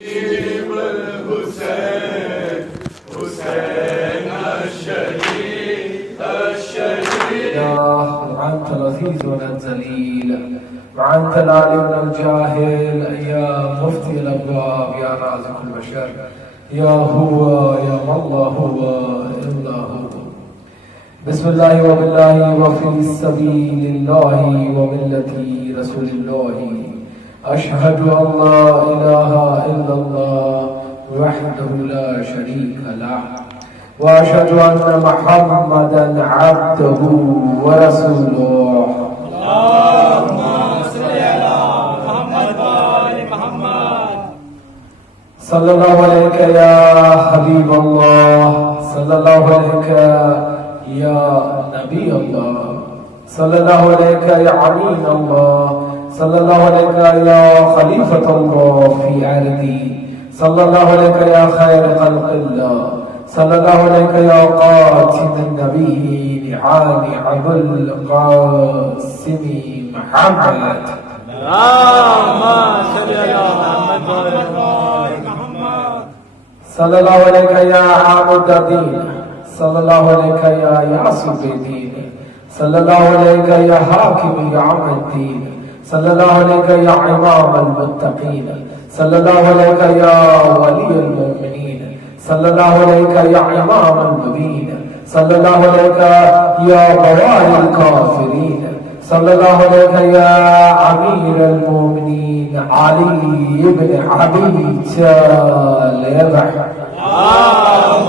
وأنت العزيز الجليل وأنت العالم الجاهل يا مفتي الأبواب يا رازق البشر يا هو يا من لا هو إلا هو. بسم الله وبالله وفي سبيل الله وملة رسول الله أشهد أن لا إله إلا الله وحده لا شريك له وأشهد أن محمدا عبده ورسوله. اللهم صل على محمد وآل محمد. صلى الله عليك يا حبيب الله، صلى الله عليك يا نبي الله، صلى الله عليك يا أمين الله، صلى الله عليك يا خليفة الله في أرضي، صلى الله عليك يا خير خلق الله، صلى الله عليك يا قاتم النبيين علي أبو القاسم محمد. اللهم صل على محمد وآل محمد. صلى الله عليك يا عامد الدين، صلى الله عليك يا ياسف الدين، صلى الله عليك يا حاكم يوم الدين، صلى الله عليك يا إمام المتقين، صلى الله عليك يا ولي المؤمنين، صلى الله عليك يا إمام المبين، صلى الله عليك يا موالي الكافرين، صلى الله عليك يا أمير المؤمنين علي بن أبي طالب. اللهم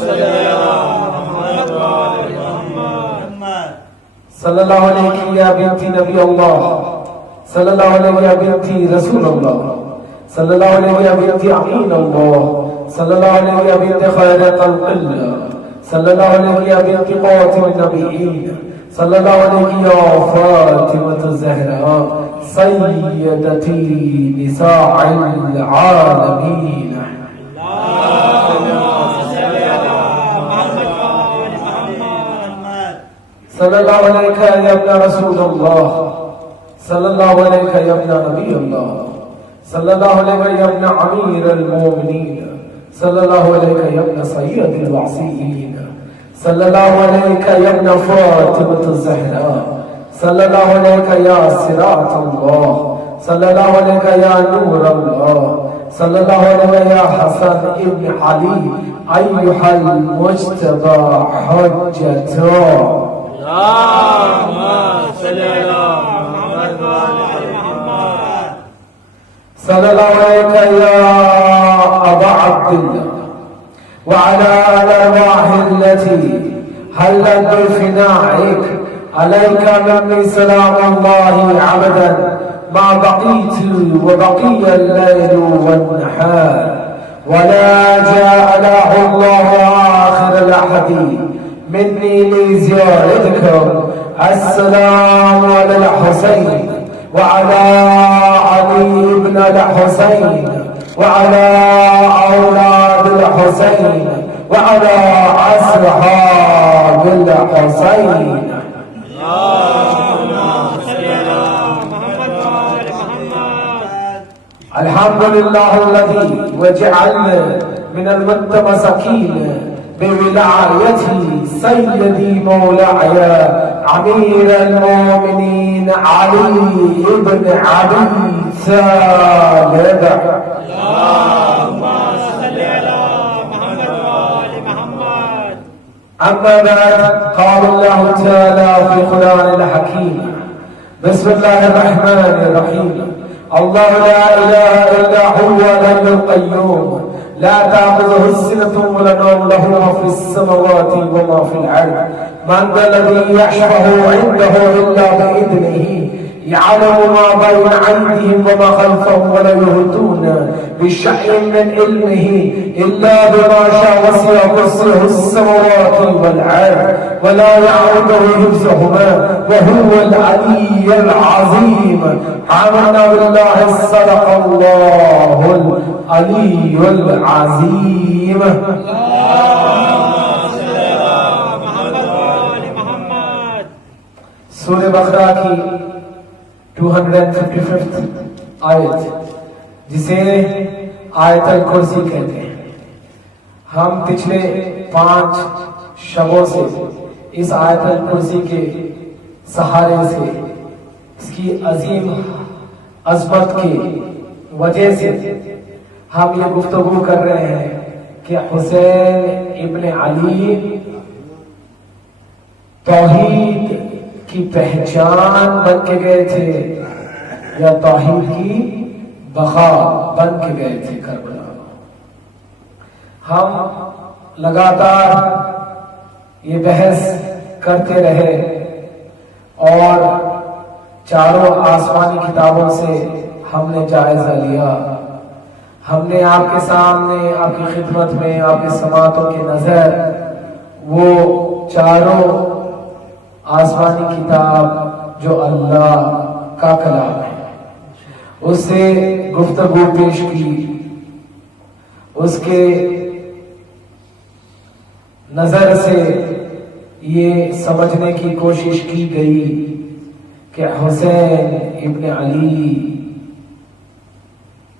صل على محمد وآل محمد. صلى الله عليك يا بنت نبي الله، صلى الله عليك يا بنت رسول الله، صلى الله عليك يا بنت أمين الله، صلى الله عليك يا بنت خير خلق الله، صلى الله عليك يا بنت قاتم النبيين، صلى الله عليك يا فاطمة الزهراء سيدتي نساء العالمين. صلى الله عليك يا ابن رسول الله، صلى الله عليك يا ابن نبي الله، صلى الله عليك يا ابن أمير المؤمنين، صلى الله عليك يا ابن سيد الوصيين، صلى الله عليك يا ابن فاطمة الزهراء، صلى الله عليك يا صراط الله، صلى الله عليك يا نور الله، صلى الله عليك يا حسن ابن علي أيها المجتبى حجته. اللهم صل على محمد وآل محمد. صلى الله عليك يا أبا عبد الله وعلى الأرواح التي هلت بفنائك عليك مني سلام الله عبدا ما بقيت وبقي الليل والنهار ولا جاء له الله آخر الأحد مني لزيارتكم. السلام على الحسين وعلى علي بن الحسين وعلى أولاد الحسين وعلى أصحاب الحسين. الحمد لله الذي وجعلنا من المتمسكين بولايته سيدي مولاي أمير المؤمنين علي بن أبي طالب. اللهم صل على محمد وآل محمد. أما بعد، قال الله تعالى في القرآن الحكيم: بسم الله الرحمن الرحيم. الله لا إله إلا هو الحي القيوم لا تأخذه السنة ولا نوم له ما في السماوات وما في الأرض من ذا الذي يشفع عنده إلا بإذنه يعلم ما بين أيديهم وما خلفهم ولا يحيطون بشيء من علمه إلا بما شاء وسع كرسيه السماوات والأرض ولا يعوده حفظهما وهو العلي العظيم. آمنا بالله صدق الله العلي العظيم. سورہ بقرہ کی 255 آیت جسے آیت الکرسی کہتے ہیں۔ ہم پچھلے 5 شبوں سے اس آیت الکرسی کے سہارے سے، اس کی عظیم عظمت کی وجہ سے ہم یہ گفتگو کر رہے ہیں کہ حسین ابن علی توحید کی پہچان بن کے گئے تھے یا توحید کی بقا بن کے گئے تھے کربلا۔ ہم لگاتار یہ بحث کرتے رہے اور چاروں آسمانی کتابوں سے ہم نے جائزہ لیا۔ ہم نے آپ کے سامنے، آپ کی خدمت میں، آپ کے سماعتوں کی نظر وہ چاروں آسمانی کتاب جو اللہ کا کلام ہے اس سے گفتگو پیش کی، اس کے نظر سے یہ سمجھنے کی کوشش کی گئی کہ حسین ابن علی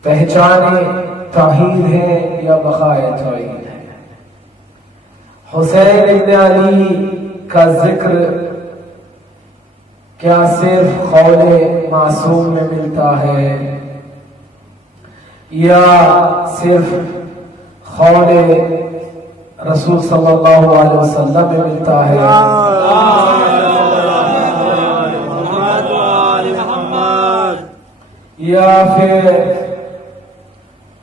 پہچانے توحید ہے یا بقائے توحید ہے۔ حسین ابن علی کا ذکر کیا صرف قول معصوم میں ملتا ہے یا صرف قول رسول صلی اللہ علیہ وسلم میں ملتا ہے یا پھر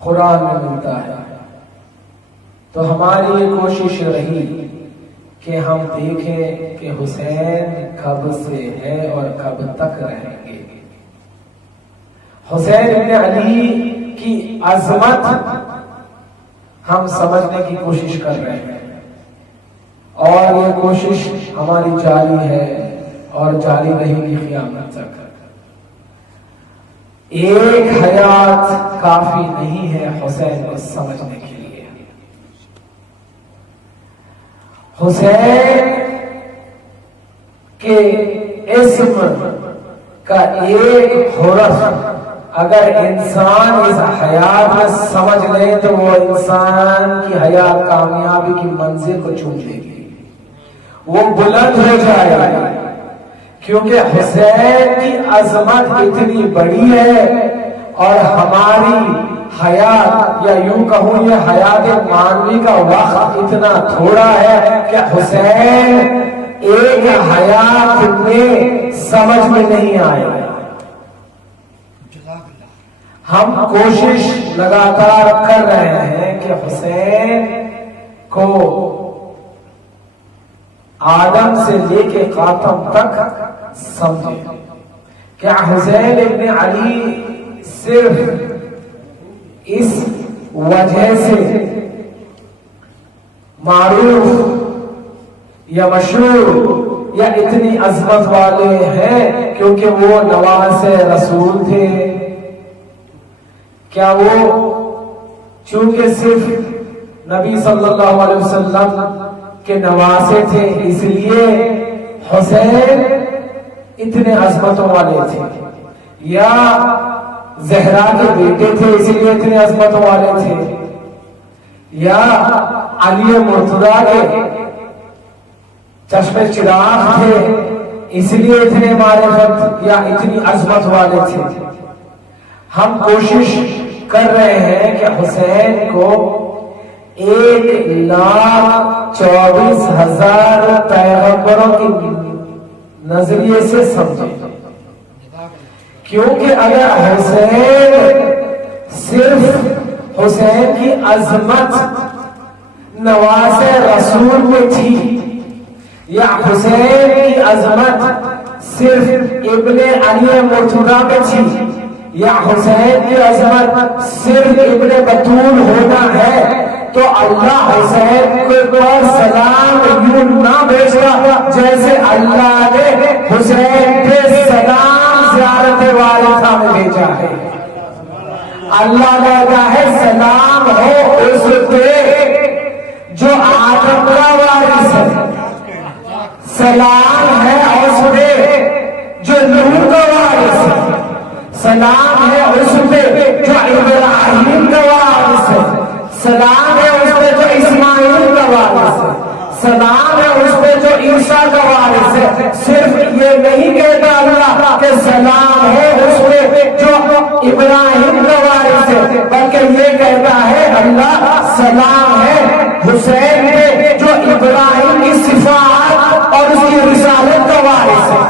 قرآن میں ملتا ہے؟ تو ہماری یہ کوشش رہی کہ ہم دیکھیں کہ حسین کب سے ہے اور کب تک رہیں گے۔ حسین ابن علی کی عظمت ہم سمجھنے کی کوشش کر رہے ہیں اور یہ کوشش ہماری جاری ہے اور جاری رہے گی قیامت تک۔ ایک حیات کافی نہیں ہے حسین کو سمجھنے کے لیے۔ حسین کے اسم کا ایک حرف اگر انسان اس حیات میں سمجھ لے تو وہ انسان کی حیات کامیابی کی منزل کو چوم لے گی، وہ بلند ہو جائے گا، کیونکہ حسین کی عظمت اتنی بڑی ہے اور ہماری حیات یا یوں کہوں یہ حیات مانوی کا وقت اتنا تھوڑا ہے کہ حسین ایک حیات میں سمجھ میں نہیں آئے۔ ہم کوشش لگاتار کر رہے ہیں کہ حسین کو آدم سے لے کے خاتم تک سمجھیں۔ کیا حسین ابن علی صرف اس وجہ سے معروف یا مشہور یا اتنی عظمت والے ہیں کیونکہ وہ نواز رسول تھے؟ کیا وہ چونکہ صرف نبی صلی اللہ علیہ وسلم کے نواسے تھے اس لیے حسین اتنے عظمتوں والے تھے، یا زہرا کے بیٹے تھے اس لیے اتنے عظمتوں والے تھے، یا علی مرتضیٰ کے چشم چراغ تھے اس لیے اتنے معرفت یا اتنی عظمت والے تھے؟ ہم کوشش کر رہے ہیں کہ حسین کو 1,24,000 پیغمبروں کے نظریے سے سمجھیں، کیونکہ اگر حسین صرف حسین کی عظمت نواز رسول میں تھی یا حسین کی عظمت صرف ابن علی مرتضیٰ میں تھی یا حسین کی عظمت صرف ابن بطول ہونا ہے تو اللہ حسین کو سلام یوں نہ بھیجا جیسے اللہ نے حسین کے سلام زیارت والدہ میں بھیجا ہے۔ اللہ نے کہا ہے سلام ہو اس پہ جو آدم کا وارث ہے، سلام ہے اس پہ جو نوح کا وارث ہے، سلام ہے اس پہ جو ابراہیم کا وارث سلام ہے اس پہ جو اسماعیل کا وارث ہے، سلام ہے اس پہ جو عیسیٰ کا وارث ہے۔ صرف یہ نہیں کہتا اللہ کہ سلام ہے اس پہ جو ابراہیم کا وارث ہے، بلکہ یہ کہتا ہے اللہ سلام ہے حسین پہ جو ابراہیم کی صفات اور اس کی رسالت کا وارث ہے۔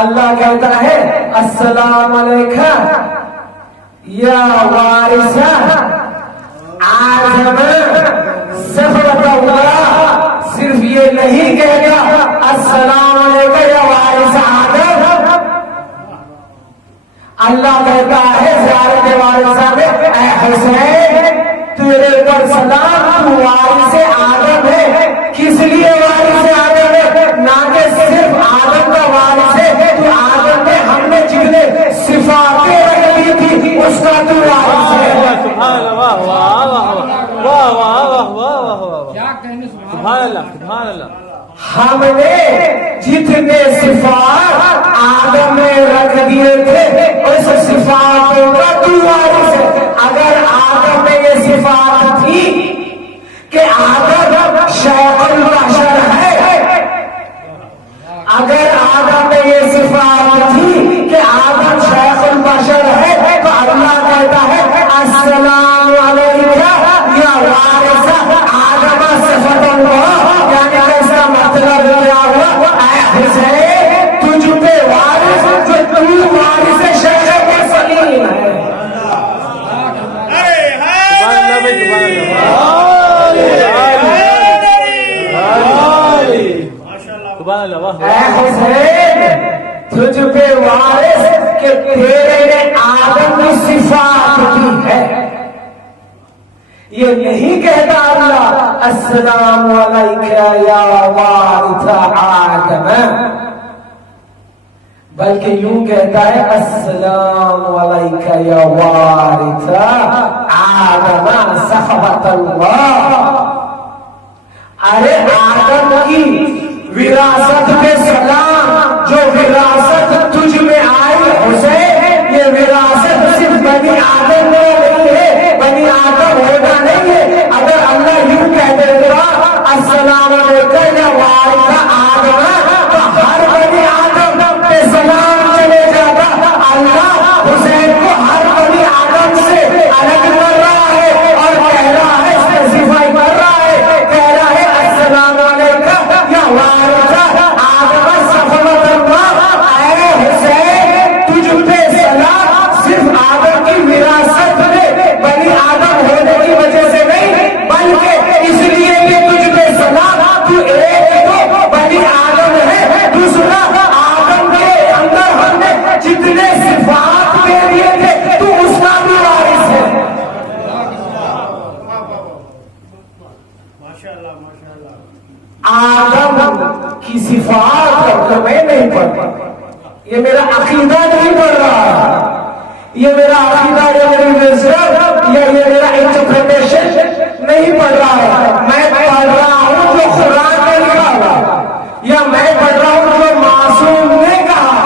اللہ کہتا ہے السلام علیکم یا وارث آدم صفوت اللہ، صرف یہ نہیں کہتا السلام علیکم یا وارث آدم، اللہ کہتا ہے زیارت وارثہ میں اے حسین تیرے پر سلام، تو وارث آدم ہے۔ کس لیے وارث آدم ہے؟ نہ کہ صرف آدم کا وارث ہے، تو آدم میں ہم نے جتنے صفاتیں رکھ لی تھی اس کا تو وارث ہے۔ سبحان اللہ، واہ واہ واہ واہ واہ واہ واہ، کیا کہنے، سبحان اللہ سبحان اللہ۔ ہم نے جتنے صفات آدم میں رکھ دیے تھے اس صفاتوں کا تو وارث ہے۔ اگر آدم میں یہ صفات تھی کہ آدم شیخ البشر ہے، اگر آدم میں یہ صفات تھی کہ آدم شیخ البشر ہے، تو اللہ کہتا ہے السلام علیکم یا وارث آدم صفت اللہ، یعنی اس کا مطلب کیا ہوا؟ اے حسین تجھ پہ وارث جو تو وارث شیخ المرسلین ہے۔ اے حسین تجھ پہ وارث کہ تیرے نے آدم کی صفات کی ہے۔ یہ نہیں کہتا اللہ السلام علیکم یا وارث آدم، بلکہ یوں کہتا ہے السلام علیکم یا وارث آدم صفوت اللہ۔ ارے آدم کی وراثت پہ سلام، جو وراثت تجھ میں آئی حسین، یہ وراثت صرف بنی آدم میں نہیں ہے، بنی آدم ہوگا نہیں ہے۔ اگر اللہ یوں کہہ دیتا السلام علیکم یا وارث آدم، تو ہر بنی آدم پہ سلام چلے جاتا۔ اللہ حسین کو ہر بنی آدم سے الگ کر رہا ہے اور کہہ رہا ہے، اسپیسیفائی کر رہا ہے، کہہ رہا ہے السلام علیکم یا وارث آدم صفوت اللہ۔ اے حسین تجھ پہ سلام صرف آدم کی وراثت میں بنی آدم ہونے کی وجہ سے نہیں، بلکہ اس لیے کہ تجھ پہ سلام، تو ایک تو بنی آدم ہے، دوسرا آدم کے اندر ہم نے جتنے صفات دے دیے تھے تو اس کا بھی وارث ہے۔ آدم کی صفات تو میں نہیں پڑھتا، یہ میرا عقیدہ نہیں پڑھ رہا ہے، یہ میرا عقیدہ یا میری نظر یا یہ میرا انٹرپریٹیشن نہیں پڑھ رہا ہے۔ میں پڑھ رہا ہوں جو قرآن میں لکھا ہوا، یا میں پڑھ رہا ہوں جو معصوم نے کہا۔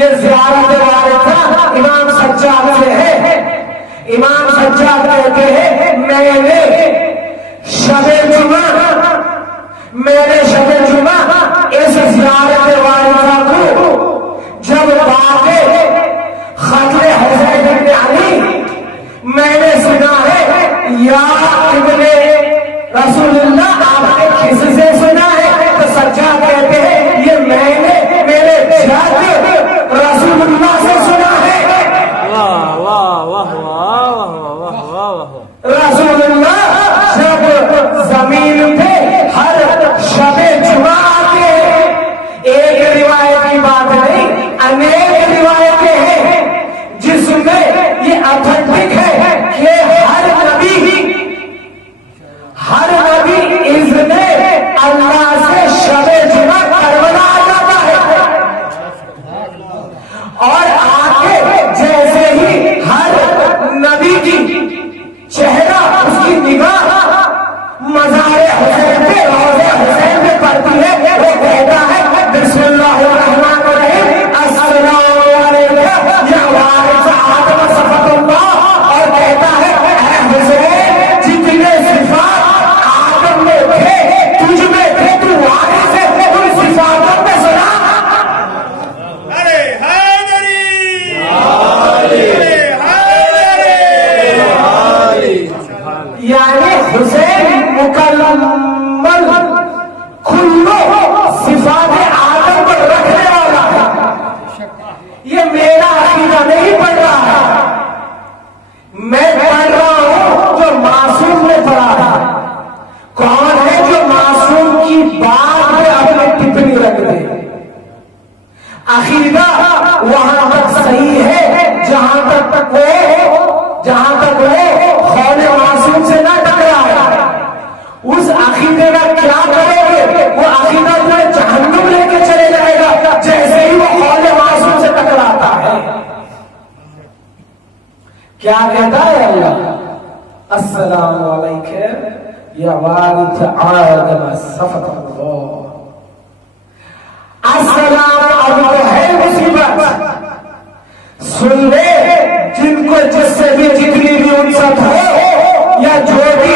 یہ زیارت وارثہ امام سجاد سے ہے۔ امام سجاد کہتے ہیں میں نے شب جمعہ اس زیارت وارثہ کو جب باتیں ختم حسین بن علی میں نے سنا ہے، یا ابن رسول اللہ آپ نے کس سے سنا ہے؟ تو سجاد کہتے ہیں یہ میں نے میرے جد رسول اللہ سے سنا ہے۔ واہ واہ واہ واہ واہ واہ واہ۔ رسول اللہ جب زمین پہ ہر شب جمعہ آتے ہیں، ایک روایت کی بات نہیں، انیک روایتیں ہیں جس میں یہ اتھینٹک ہے کہ ہر نبی اذن اللہ سے شب جمعہ کربلا جاتا ہے، اور آگے جیسے ہی ہر نبی کی چہرہ اس کی نگاہ مزار حسین پہ روضہ حسین پہ پڑتی ہے، وہ کہتا ہے بسم اللہ الرحمن الرحیم عقیدہ وہاں تک صحیح ہے جہاں تک وہ قول معصوم سے نہ ٹکرائے. اس عقیدے کا کیا کرو گے؟ وہ عقیدہ تمہیں جہنم لے کے چلے جائے گا جیسے ہی وہ قول معصوم سے ٹکراتا ہے. کیا کہتا ہے اللہ؟ السلام علیکم یا وارث آدم صفت اللہ. السلام اب تو ہے مصیبت. سن لے جن کو جس سے بھی جتنی بھی انسٹ ہو یا جو بھی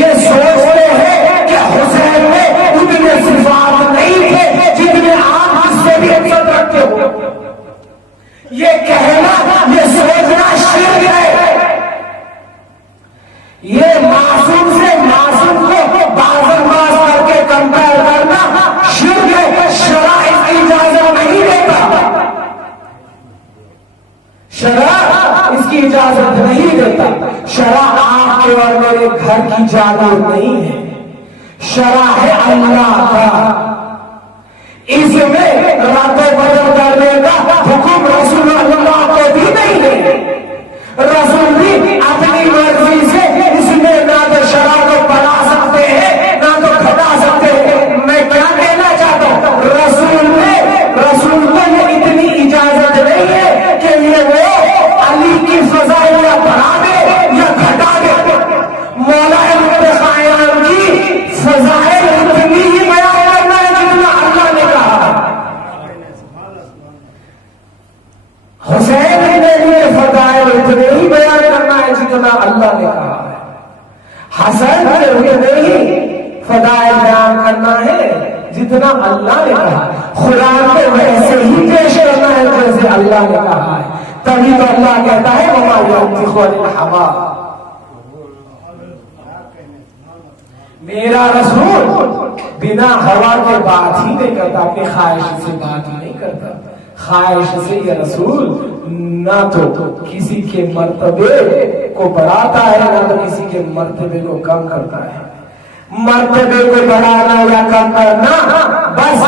یہ سوچتے ہیں کہ حسین میں اتنے صفات نہیں تھے جتنے آپ اس سے بھی انسٹ رکھتے ہو، یہ کہنا یہ سوچنا شرک ہے. یہ معصوم سے معصوم کو باز کر کے کمپیئر کرنا شرک ہے. شرع اس کی اجازت نہیں دیتا. شرع اس کی اجازت نہیں دیتا. شرع آپ کے اور میرے گھر کی جگہ نہیں ہے. شرع ہے اللہ کا. اس میں رد و بدل کرنے کا حکم رسول اللہ کو بھی نہیں ہے. رسول بھی اپنی مرضی سے اس میں نہ تو شرع کو بڑھا سکتے ہیں نہ تو گھٹا سکتے ہیں. میں کیا کہنا چاہتا ہوں؟ رسول کو یہ اتنی اجازت نہیں ہے کہ یہ وہ علی کی فضائل یا بڑھا دے یا گھٹا دے. مولا خیام کی فضائل اتنی ہی بیان کرنا ہے جتنا اللہ نے کہا. حسین کے لیے فضائل اتنے ہی بیان کرنا ہے جتنا اللہ نے کہا ہے. حسن کے اتنے ہی فضائل بیان کرنا ہے جتنا اللہ نے کہا. خدا کو ویسے ہی پیش کرنا ہے جیسے اللہ نے کہا ہے. تبھی تو اللہ کہتا ہے وما ينطق عن الهوى. میرا رسول بنا ہوا کے بات ہی نہیں کرتا، اپنی خواہش سے بات ہی نہیں کرتا. خواہش سے یہ رسول نہ تو کسی کے مرتبے کو بڑھاتا ہے نہ تو کسی کے مرتبے کو کم کرتا ہے. مرتبے کو بڑھانا یا کم کرنا بس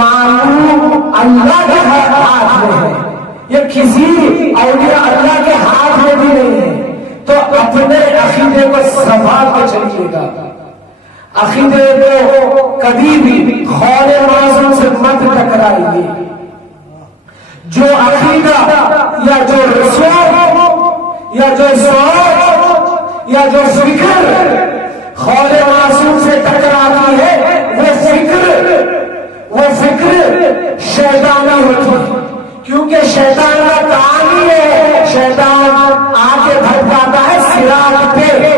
معلوم اللہ کے ہاتھ میں ہے. یہ کسی اولیاء اللہ کے ہاتھ میں بھی نہیں ہے. تو اپنے عقیدے کو سنبھال کے چلیے گا. عقیدے کو کبھی بھی قول معصوم سے مت ٹکرائیے. جو عقیدہ یا جو رسول یا جو سوچ یا جو فکر قول معصوم سے ٹکراتی ہے وہ فکر شیطانی ہوتی ہے. کیونکہ شیطان کا کام ہی ہے، شیطان آ کے بھٹکاتا ہے صراط پہ.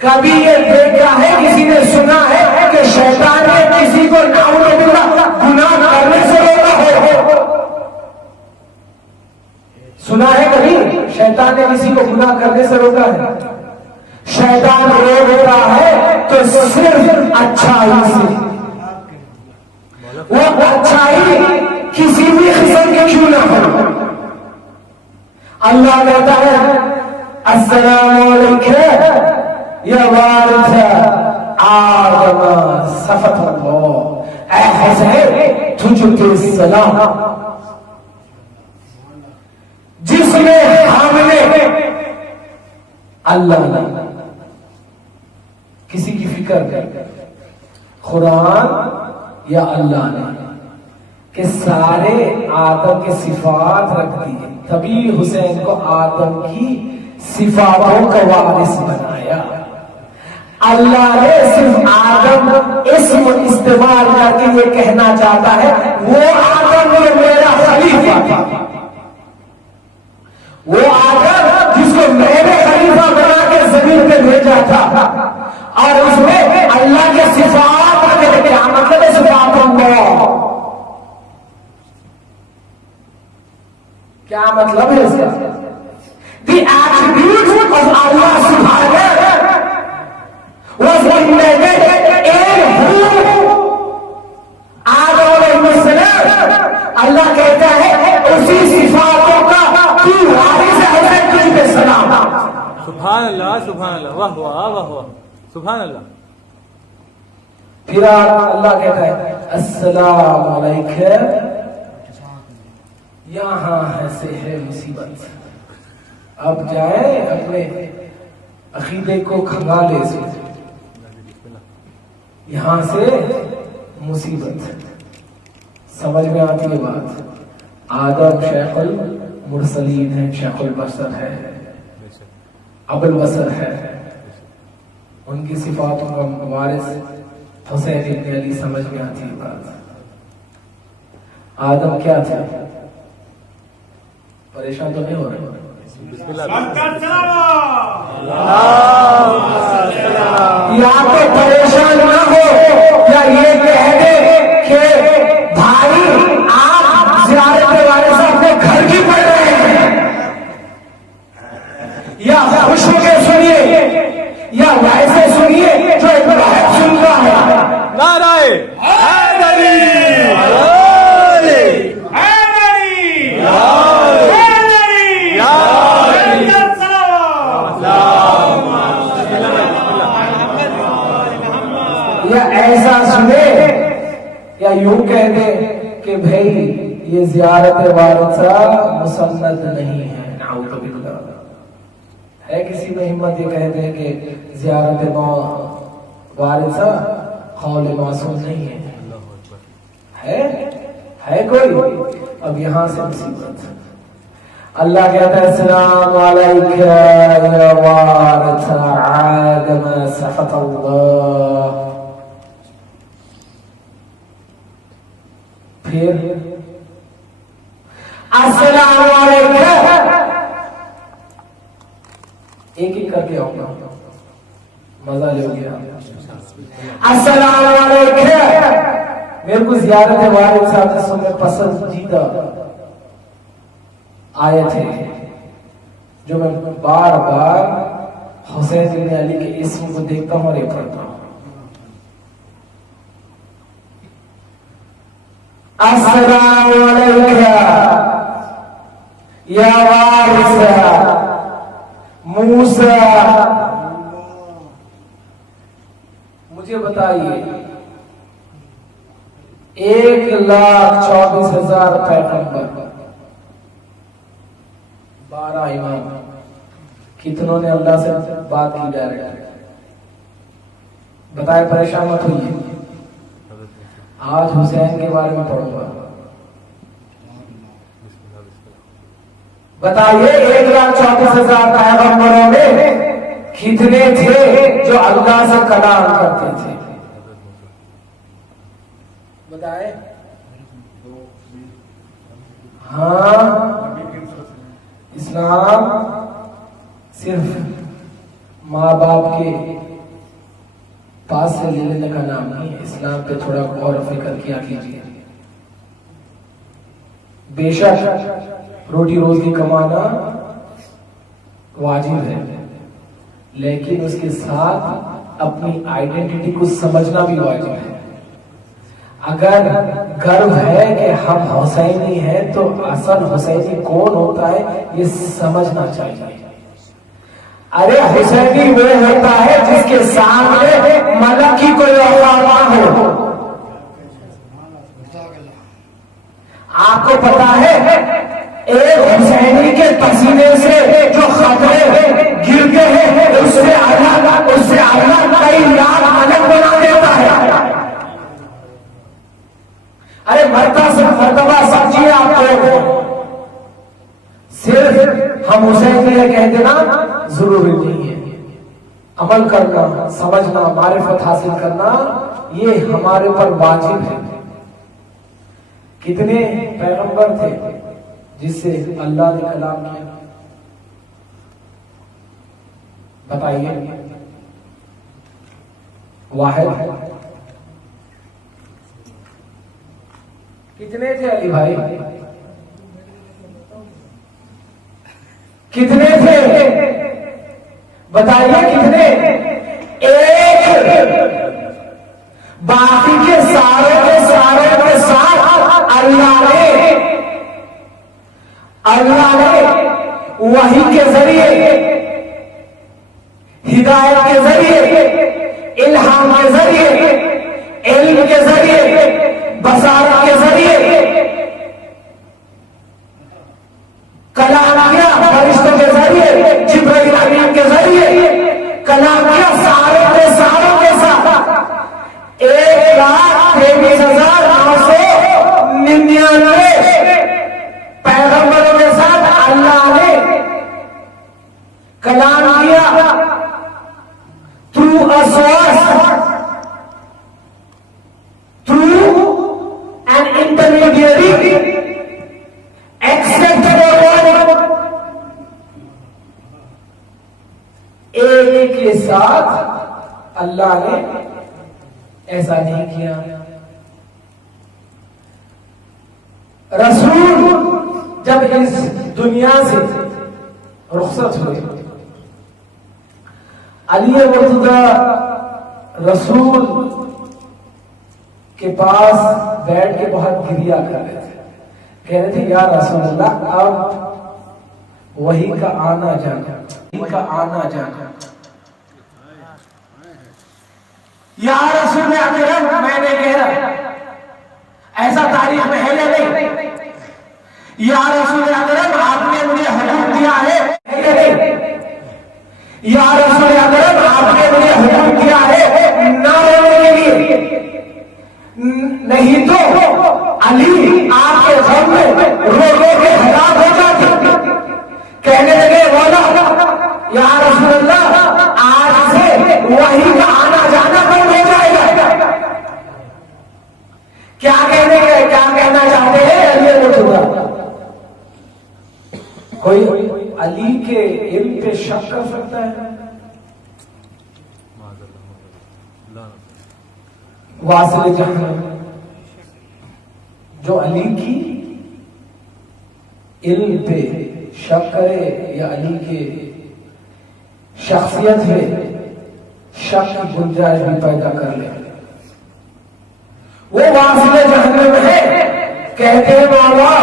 کبھی یہ دیکھا ہے، کسی نے سنا ہے کہ شیطان نے کسی کو نعوذ باللہ گناہ کرنے سے روکا ہو؟ سنا ہے کبھی شیطان نے کسی کو گناہ کرنے سے روکا ہے؟ شیطان روکتا ہے تو صرف اچھائی سے. وہ اچھائی کسی بھی قسم کی کیوں نہ ہو. اللہ کہتا ہے السلام علیکم یا وارث آدم صفت اللہ. اے حسین تجھ پہ سلام جس میں ہم نے اللہ نے کسی کی فکر کر قرآن یا اللہ نے کہ سارے آدم کے صفات رکھ دیے. تبھی حسین کو آدم کی صفاتوں کا وارث بنایا. اللہ نے صرف آدم اسم استعمال کر کے یہ کہنا چاہتا ہے وہ آدم جو میرا خلیفہ تھا، وہ آدم جس کو میں نے خلیفہ بنا کے زمین پہ بھیجا تھا اور اس میں اللہ کے صفات رکھے. کیا مطلب ہے صفات اللہ؟ کیا مطلب ہے اس کا؟ The attributes of Allah subhanahu was embedded in who? آدم علیہ السلام. اللہ کہتا ہے اسی صفاتوں کا تو وارث ہے تجھ پہ سلام. سبحان اللہ سبحان اللہ واہ واہ واہ واہ سبحان اللہ. پھر اللہ کہتا ہے السلام علیکم یہاں ایسے ہے مصیبت. اب جائے اپنے عقیدے کو کھنگالے سے. یہاں سے مصیبت. سمجھ میں آتی ہے بات. آدم شیخ المرسلین ہے, شیخ البشر ہے, ابو البشر ہے. ان کی صفاتوں کا وارث حسین ابن علی. سمجھ میں آتی ہے بات. آدم کیا تھا؟ پریشان تو نہیں ہو رہے؟ یا تو پریشان نہ ہو یا یہ کہہ دے کہ بھائی آپ زیارت والے سے اپنے گھر کی پڑھ رہے ہیں, یا خوش ہو کے سنیے یا ویسے سنیے جو ایک بات سن رہا ہے. نعرہ حیدری یا ایسا سنے یا یوں کہہ دے کہ بھائی یہ زیارت وارثہ مسند نہیں ہے. نعوذ باللہ. ہے کسی میں ہمت یہ کہہ دے کہ زیارت وارثہ قول معصوم نہیں ہے؟ ہے کوئی؟ اب یہاں سے مصیبت. اللہ کہتا ہے السلام علیکم یا وارث آدم سخط اللہ. پھر السلام علیکم. ایک ایک کر کے آؤں گا, مزہ لے گیا. السلام علیکم. میرے کو زیارت والد صاحب میں پسندیدہ آیت ہے جو میں بار بار حسین بن علی کے اسم کو دیکھتا ہوں اور ایک کرتا ہوں. السلام علیکم یا وارث موسیٰ. مجھے بتائیے 1,24,000 پیغمبر, 12 امام, کتنوں نے اللہ سے بات کی ڈائریکٹ؟ بتائے, پریشان مت ہوئیے. آج حسین کے بارے میں پڑھوں گا. بتائیے 1,34,000 پیغمبروں میں کتنے تھے جو اللہ سے کلام کرتے تھے؟ بتائے. ہاں, اسلام صرف ماں باپ کے پاس سے لے لینے کا نام نہیں ہے. اسلام پہ تھوڑا غور و فکر کیا کیجیے. بے شک روٹی روزی کمانا واجب ہے, لیکن اس کے ساتھ اپنی آئیڈینٹی کو سمجھنا بھی واجب ہے. اگر گرو ہے کہ ہم حسینی ہیں تو اصل حسینی کون ہوتا ہے یہ سمجھنا چاہیے. ارے حسینی وہ ہوتا ہے جس کے سامنے ملک کی کوئی اوقات نہ ہو. آپ کو پتا ہے ایک حسینی کے پسینے سے جو خطرے گرتے ہیں اس سے اللہ کئی لاکھ ملک بنا دیتا ہے. ارے مرتبہ سمجھیے آپ کو. صرف ہم حسین یہ کہہ دینا ضروری نہیں ہے. عمل کرنا, سمجھنا, معرفت حاصل کرنا یہ ہمارے پر واجب ہے. کتنے پیغمبر تھے جس سے اللہ نے کلام کیا؟ بتائیے. واحد. کتنے تھے علی بھائی؟ کتنے تھے بتائیے کتنے؟ ایک. باقی کے سارے کے ساتھ اللہ نے وحی کے ذریعے, ہدایت کے ذریعے, الہام کے ذریعے, علم کے ذریعے, بصارت کے ذریعے intermediary except for one. ایک کے ساتھ اللہ نے ایسا نہیں کیا. رسول جب اس دنیا سے رخصت ہوئے، علی مرتضی رسول کے پاس بیٹھ کے بہت گریا کر رہے تھے. کہہ رہے تھے یا رسول اللہ اب وحی کا آنا جانا، وحی کا آنا جانا. یا رسول اکرم میں نے کہا ایسا تاریخ میں ہے یا نہیں؟ یا رسول اکرم آپ نے مجھے حکم دیا ہے یا نہیں؟ یا رسول اکرم آپ نے مجھے حکم دیا ہے نہ رونے کے لیے، نہیں تو علی آپ کے غم میں رو رو کے ہلاک ہو جاتے. کہنے لگے مولا یا رسول اللہ آج سے وحی کا آنا جانا بند ہو جائے گا. کیا کہنا چاہتے ہیں علی مرتضی؟ کوئی علی کے علم پہ شک کر سکتا ہے؟ واصل جہاں جو علی کی علم پہ شک کرے یا علی کے شخصیت میں شک کی گنجائش بھی پیدا کر لے، وہ واصل جہنم ہے. کہتے ہیں مولا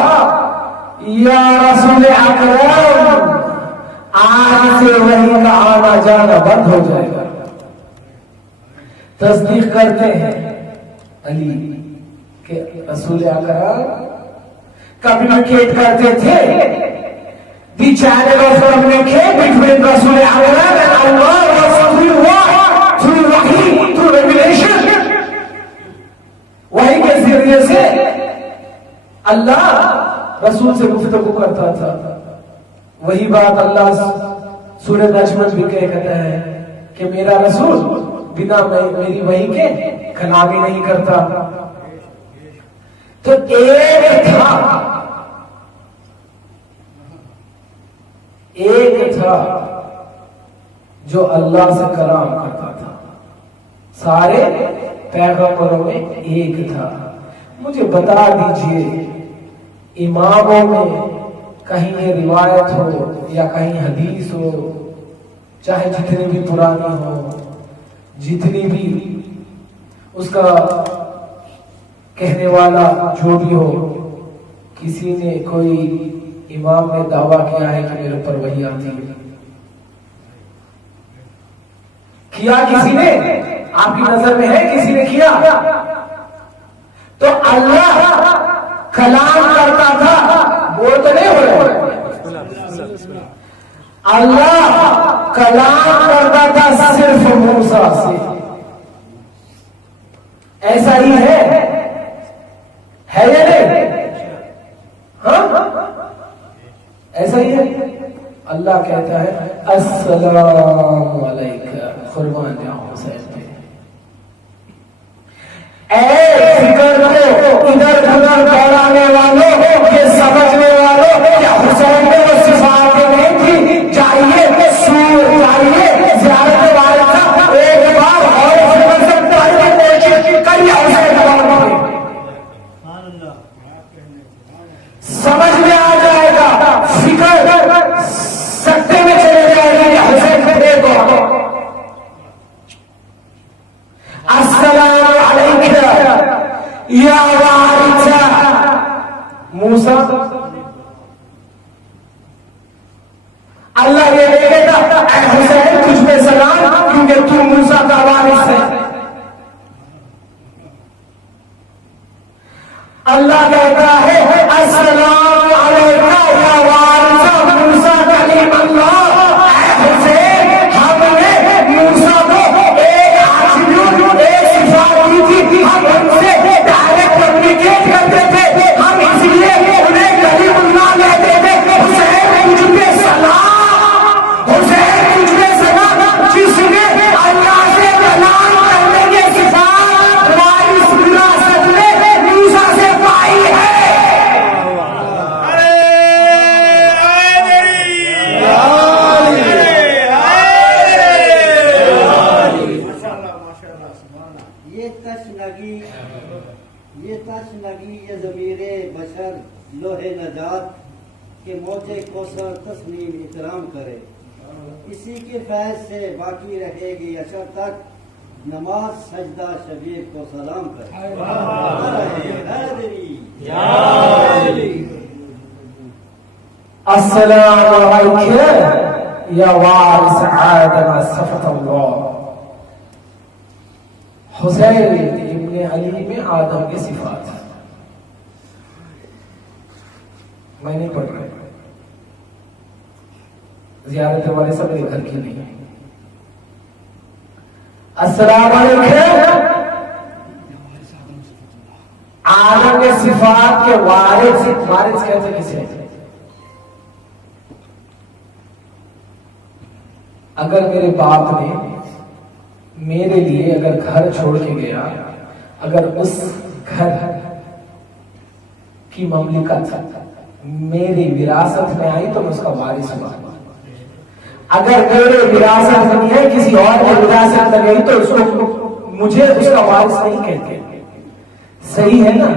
یا رسول اکرم آج سے وحی کا آنا جانا بند ہو جائے گا. تصدیق کرتے ہیں علی کہ رسول اکرم کمیونیکیٹ کرتے تھے. The channel of communication between Rasul Akram and Allah was through what? Through wahi, through revelation. وحی کے ذریعے سے اللہ رسول سے گفتگو کرتا تھا. وہی بات اللہ سورہ نجم بھی کہتا ہے کہ میرا رسول بنا میری وحی کے کلامی نہیں کرتا. تو ایک تھا جو اللہ سے کلام کرتا تھا. سارے پیغمبروں میں ایک تھا. مجھے بتا دیجئے اماموں میں کہیں یہ روایت ہو یا کہیں حدیث ہو، چاہے جتنی بھی پرانی ہو، جتنی بھی اس کا کہنے والا جو بھی ہو، کسی نے کوئی امام نے دعویٰ کیا ہے کہ میرے اوپر وحی آتی ہے؟ کیا کسی نے؟ آپ کی نظر میں ہے کسی نے کیا؟ تو اللہ کلام کرتا تھا، وہ تو نہیں ہو رہا. اللہ کلام کرتا تھا صرف موسیٰ سے. ایسا ہی ہے یا نہیں؟ ہاں ایسا ہی ہے. اللہ کہتا ہے السلام علیکم قربان جاؤں حسین پہ. اے فکر کو ادھر ادھر دوڑانے والوں، یہ سمجھنے والوں کیا حسین میں وہ صفات نہیں تھی؟ چاہیے سور، چاہیے زیارت والدہ ایک بار اور سمجھ سکتا ہے کوشش کریے حسین کو سمجھ میں آ جائے گا. فکر سکتے میں چلے جائے گا کہ حسین کو دیکھو. السلام علیکم یا وارث موسیٰ. اللہ یہ کہے گا اے حسین تجھ پہ سلام کیونکہ تو موسیٰ کا وارث ہے. اللہ کہتا ہے السلام علیکم یا وارث موسیٰ کلیم اللہ. اے حسین ہم نے موسیٰ کو ایک ایٹریبیوٹ، ایک صفات دی تھی. ہم ان سے ڈائریکٹ کمیونیکیٹ کرتے تھے. ہم اس لیے انہیں میرے بشر لوہے نجات کے موجے کوثر تسلیم اکرام کرے، اسی کے فیض سے باقی رہے گی اشر تک، نماز سجدہ شبیر کو سلام کرے۔ السلام علیکم یا وارث آدم صفت اللہ۔ حسین ابن علی میں آدم کی صفات ہے، میں نہیں پڑھ رہا، زیارت والے سب میرے گھر کی نہیں ہے۔ السلام علیکم آدم کے صفات کے وارث کہتے کسے؟ اگر میرے باپ نے میرے لیے اگر گھر چھوڑ کے گیا، اگر اس گھر کی مملکت میری وراثت میں آئی تو میں اس کا وارث ہوا۔ اگر میرے وراثت میں ہے کسی اور کی وراثت میں گئی تو اس کو مجھے اس کا وارث نہیں کہتے۔ صحیح ہے نا؟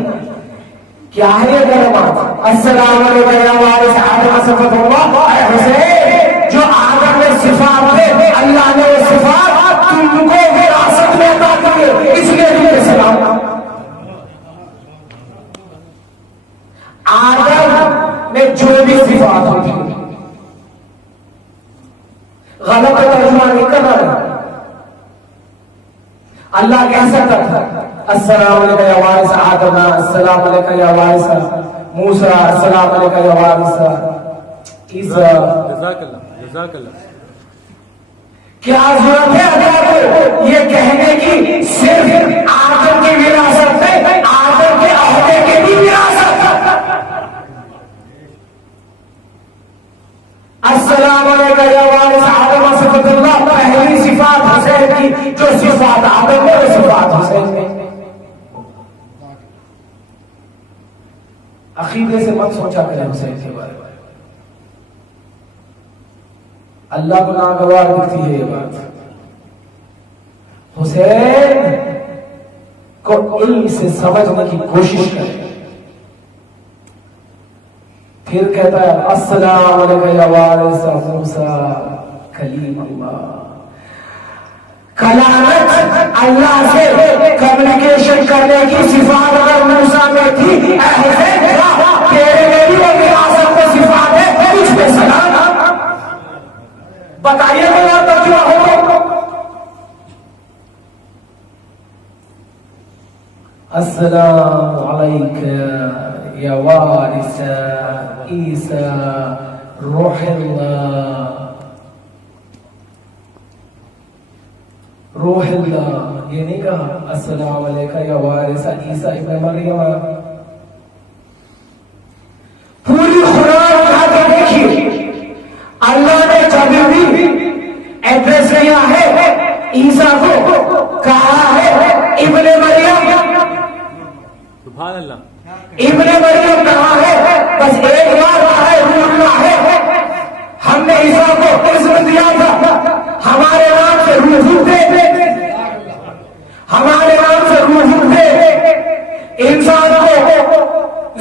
کیا ہے یہ کلمات؟ السلام علیکم یا وارث آدم صفت اللہ۔ اے حسین، جو آدم میں صفات ہے اللہ نے وہ صفات تم کو وراثت میں عطا کی ہے، اس لیے تمہیں سلام۔ آدم میں جو بھی صفات ہوتی غلط ترجمہ نہیں کر رہا، اللہ کہہ سکتا تھا السلام علیکم یا وارث آدم، السلام علیکم یا وارث موسیٰ، السلام علیکم یا وارث عیسیٰ۔ جزاک اللہ، جزاک اللہ۔ کیا ضرورت ہے اللہ کو یہ کہنے کی صرف آدم کی وراثت ہے، آدم کے عہدے کی بھی وراثت۔ السلام علیکم یا وارث آدم صفت اللہ، پہلی صفات حسین کی، جو صفات آدم میں وہ صفات حسین میں۔ عقیدے سے مت سوچا کریں حسین کے بارے میں، اللہ کو ناگوار دکھتی ہے یہ بات۔ حسین کو علم سے سمجھنے کی کوشش کریں، پھر کہتا ہے السلام علیکم یا وارث موسیٰ کلیم اللہ۔ کلامت اللہ سے کمیونیکیشن کرنے کی صفات اگر موسیٰ میں تھی، اے حسین تیرے میں بھی وہ وراثت میں صفات ہے، اس میں سلام۔ بتائیے میرا ترجمہ ہو۔ السلام علیکم یا وارث عیسیٰ روح اللہ، روح اللہ۔ یہ نہیں کہا السلام علیکم یا وارث عیسیٰ ابن مریم۔ پوری قرآن اٹھا کے دیکھیے، اللہ نے جب بھی ایڈریس کیا ہے عیسیٰ کو، کہا ہے ابن مریم، سبحان اللہ، ابن مریم کہا ہے، بس ایک بار کہا ہے روح اللہ ہے۔ ہم نے عیسیٰ کو عزت دیا تھا، ہمارے نام سے روح دے، ہمارے نام سے روح دے، انسان کو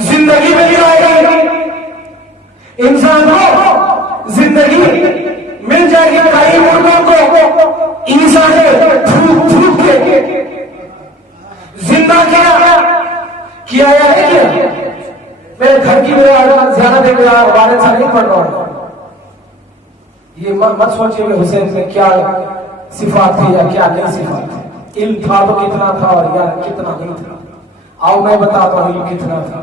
زندگی مل جائے گی، انسان کو زندگی مل جائے گی۔ کئی مردوں کو عیسیٰ نے پھونک پھونک کے زندہ کیا یا نہیں کیا؟ میرے گھر کی زیادہ والد سے نہیں پڑھ رہا ہوں، یہ مت سوچیے کہ حسین میں کیا صفات تھی یا کیا نہیں صفات تھی۔ علم تھا تو کتنا تھا اور یا کتنا نہیں تھا، آؤ میں بتاتا ہوں علم کتنا تھا۔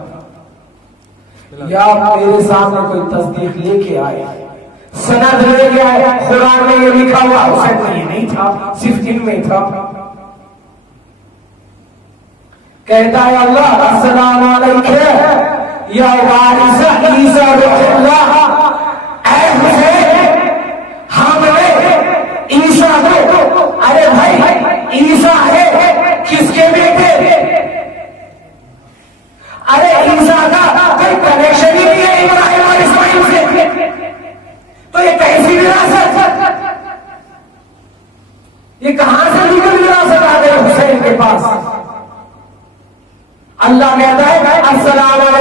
یا میرے سامنے کوئی تصدیق لے کے آئے، سند لے کے آئے، قرآن میں یہ لکھا ہوا حسین میں یہ نہیں تھا، صرف ان میں تھا۔ کہتا ہے اللہ السلام علیکم یا وارث عیسیٰ روح اللہ۔ اے حسین، ہم نے عیسیٰ کو، ارے بھائی عیسیٰ ہے کس کے بیٹے؟ ارے عیسیٰ کا کوئی کنیکشن ہی نہیں ہے ابراہیم اور اسماعیل سے، تو یہ کیسی وراثت؟ یہ کہاں سے لیگل وراثت آ گئی حسین کے پاس؟ اللہ کہتا ہے السلام علیکم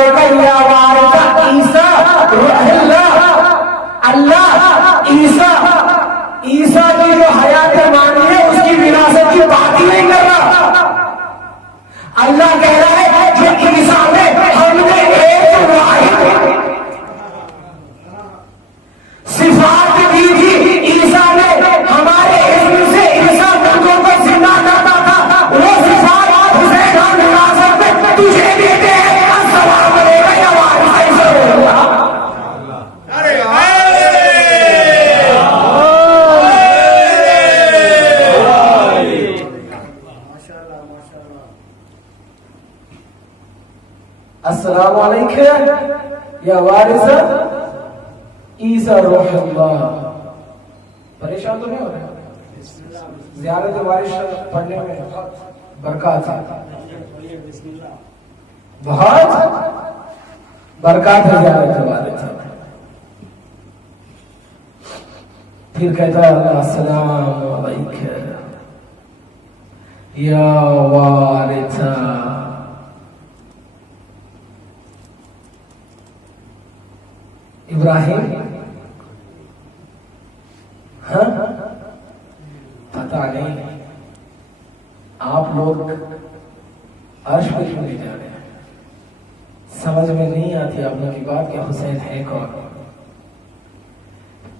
السلام علیکم یا وارث عیسی روح اللہ. پریشان تو نہیں ہو رہے؟ زیارت وارث پڑھنے میں بہت برکات ہے, بہت برکات ہے زیارت وارث. پھر کہتا ہے السلام علیکم یا وارث ابراہیم. ہاں پتا نہیں آپ لوگ عرش پہ کیوں نہیں جا رہے ہیں؟ سمجھ میں نہیں آتی آپ لوگوں کی بات کہ حسین ہے کون.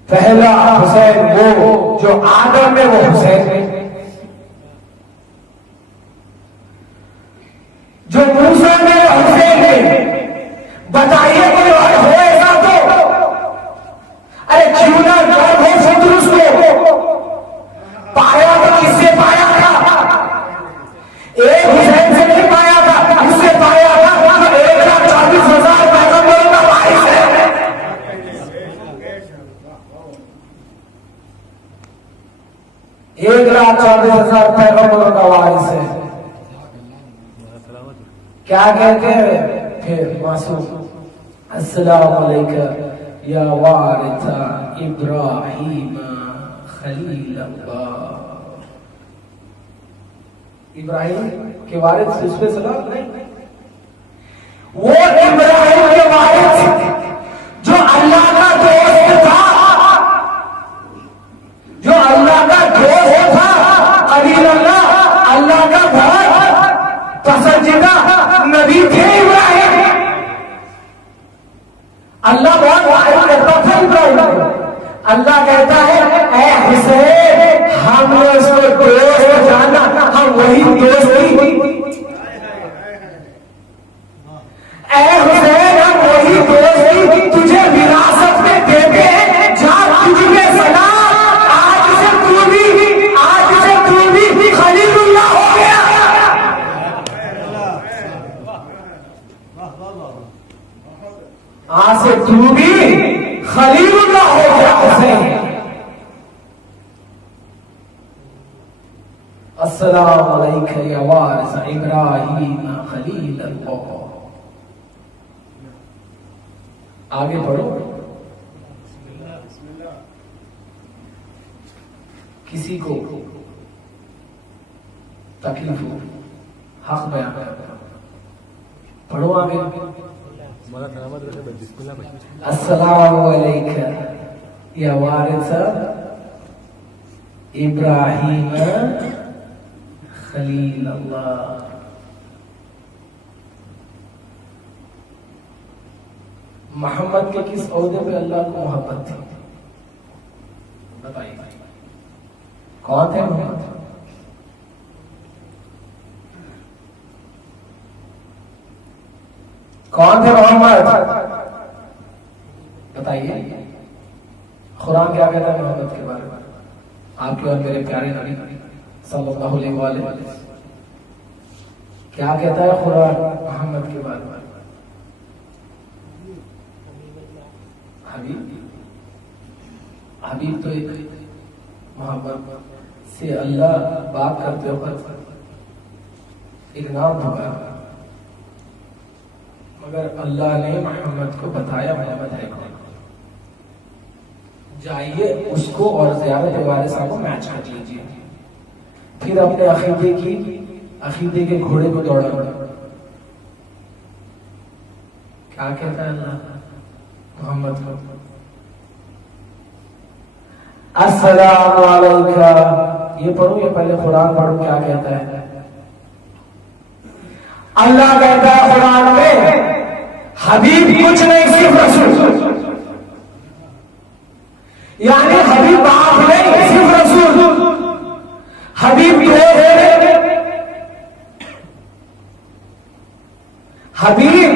پہلا حسین وہ جو آدم میں وہ حسین ہے, جو موسیٰ میں وہ حسین ہے. بتائیے کوئی اور ہو ایسا تو؟ ارے کیوں نہ ڈر ہو فطرس کو پایا تو کس سے پایا تھا؟ ایک حسین سے نہیں پایا تھا, اس سے پایا تھا 1,40,000 پیغمبروں کا وارث ہے. 1,40,000 پیغمبروں کا وارث ہے. کیا کہتے ہیں پھر معصوم السلام علیکم یا وارث ابراہیم خلیل اللہ. ابراہیم کے وارث اس پہ سلام نہیں, وہ ابراہیم کے وارث جو اللہ کا دوست تھا, جو اللہ کا دوست تھا, خلیل اللہ, اللہ کا بہت پسندیدہ نبی تھے ابراہیم. اللہ بہت وعدہ کرتا تھا ابراہیم کو. اللہ کہتا ہے اے حسین ہم نے اس کو دوست جانا, ہم وہی دوست تھی. اے حسین ہم وہی دوست تھی, تجھے وراثت میں دیتے ہیں, جا تجھ میں سلام, آج سے تو بھی خلیل اللہ ہو گیا. آج سے تو بھی خلیل اللہ ہو گیا حسین. السلام علیکم یا وارث ابراہیم خلیل اللہ. آگے پڑھو. کسی کو تکلیف ہو, حق بیان کرو, پڑھو آگے. السلام علیکم یا وارث ابراہیم خلیل اللہ. محمد کے کس عہدے پہ اللہ کو محبت تھی؟ بتائیے کون تھے محمد؟ کون تھے محمد؟ بتائیے. قرآن کیا کہتا ہے محمد کے بارے میں؟ آپ کے اور میرے پیارے نبی صلی اللہ علیہ وآلہ کیا کہتا ہے قرآن محمد کے بارے میں؟ حبیب تو ایک محبت سے اللہ بات کرتے وقت ایک نام ہوگا, مگر اللہ نے محمد کو بتایا محمد ہے کون. جائیے اس کو اور زیارت وارث کو میچ کر لیجیے, پھر اپنے عقیدے کے گھوڑے کو دوڑا. کیا کہتا ہے اللہ محمد کو؟ السلام علیکم. یہ پڑھو, یہ پہلے قرآن پڑھو کیا کہتا ہے. اللہ کہتا ہے قرآن میں حبیب کچھ نہیں صرف رسول, یعنی حبیب باپ نہیں صرف رسول. حبیب دو ہے, حبیب.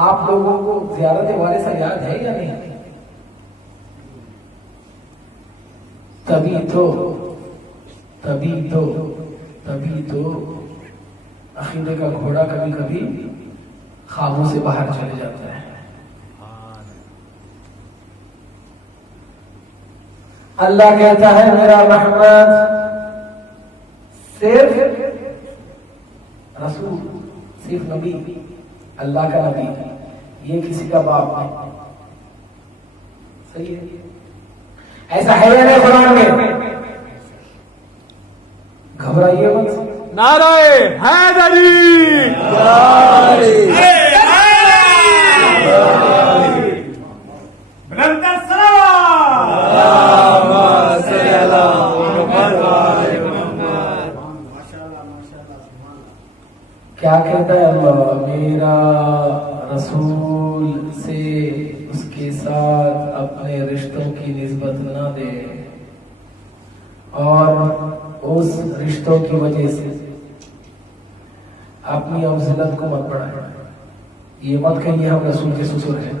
آپ لوگوں کو زیارت وارث یاد ہے یا نہیں؟ تبھی تو عقیدے کا گھوڑا کبھی کبھی خوابوں سے باہر چلے جاتا ہے. اللہ کہتا ہے میرا محمد صرف رسول، صرف نبی، اللہ کا نبی، یہ کسی کا باپ نہیں. صحیح ہے؟ ایسا ہے یا نہیں قرآن میں؟ گھبرائیے مت. نعرہ حیدری، بلند الصلوات، کیا کہتا ہے اللہ؟ میرا رسول سے اس کے ساتھ اپنے رشتوں کی نسبت نہ دے، اور اس رشتوں کی وجہ سے اپنی افضلت کو مت بڑھائے. یہ مت کہیے ہم رسول کے سسر ہیں،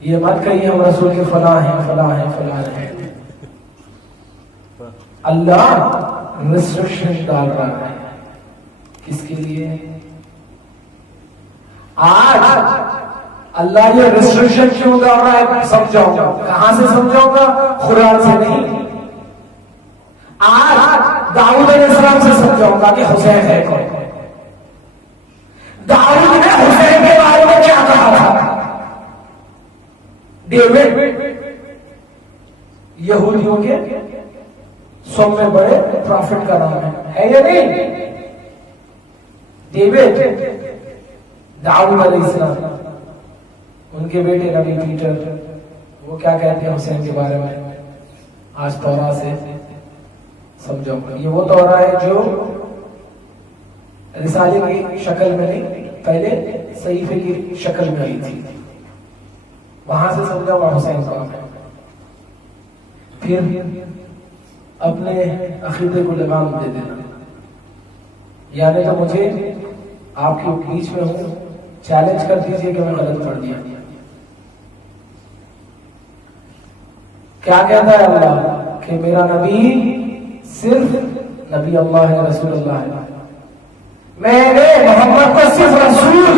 یہ مت کہیے ہم رسول کے فلاں ہیں فلاں ہیں فلاں ہیں. اللہ ریسٹرکشن ڈال رہا ہے. کس کے لیے؟ آج اللہ یہ ریسٹرکشن کیوں ڈال رہا ہے سمجھاؤں گا. کہاں سے سمجھاؤں گا؟ قرآن سے نہیں. آج داؤد علیہ السلام سے سمجھاؤں گا کہ حسین ہے کون. داؤد نے حسین کے بارے میں کیا کہا تھا؟ ڈیوڈ یہودیوں کے 100 میں بڑے پرافٹ کا نام ہے یا نہیں؟ ڈیوڈ، داؤد علیہ السلام، ان کے بیٹے نبی پیٹر، وہ کیا کہتے ہیں حسین کے بارے میں؟ آج تورا سے سمجھاؤں گا. یہ وہ تورا ہے جو رسالے کی شکل میں نہیں، پہلے صحیفے کی شکل میں آئی تھی. وہاں سے سمجھاؤں گا حسین کون ہے. پھر اپنے عقیدے کو لگام دے دینا، یعنی تو مجھے آپ کے بیچ میں ہوں، چیلنج کر دیجئے کہ میں غلط پڑھ دیا. کیا کہتا ہے اللہ؟ کہ میرا نبی صرف نبی اللہ ہے، رسول اللہ ہے. میں نے محمد کو صرف رسول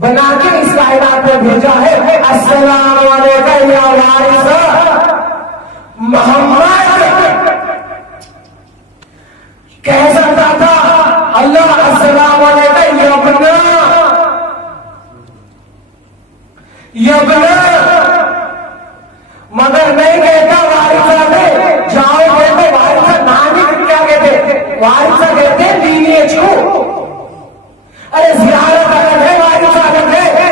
بنا کے اس کائنات میں بھیجا ہے. السلام علیکم یا وارث محمد کہہ سکتا تھا اللہ السلام علیکم یا ابنا، یا ابنا، مگر نہیں کہتا وارثہ میں جاؤ کہتے وارثہ نانی کیا کہتے؟ وارثہ کہتے لینیج کو. ارے زیارت الگ ہے، وارثہ الگ ہے.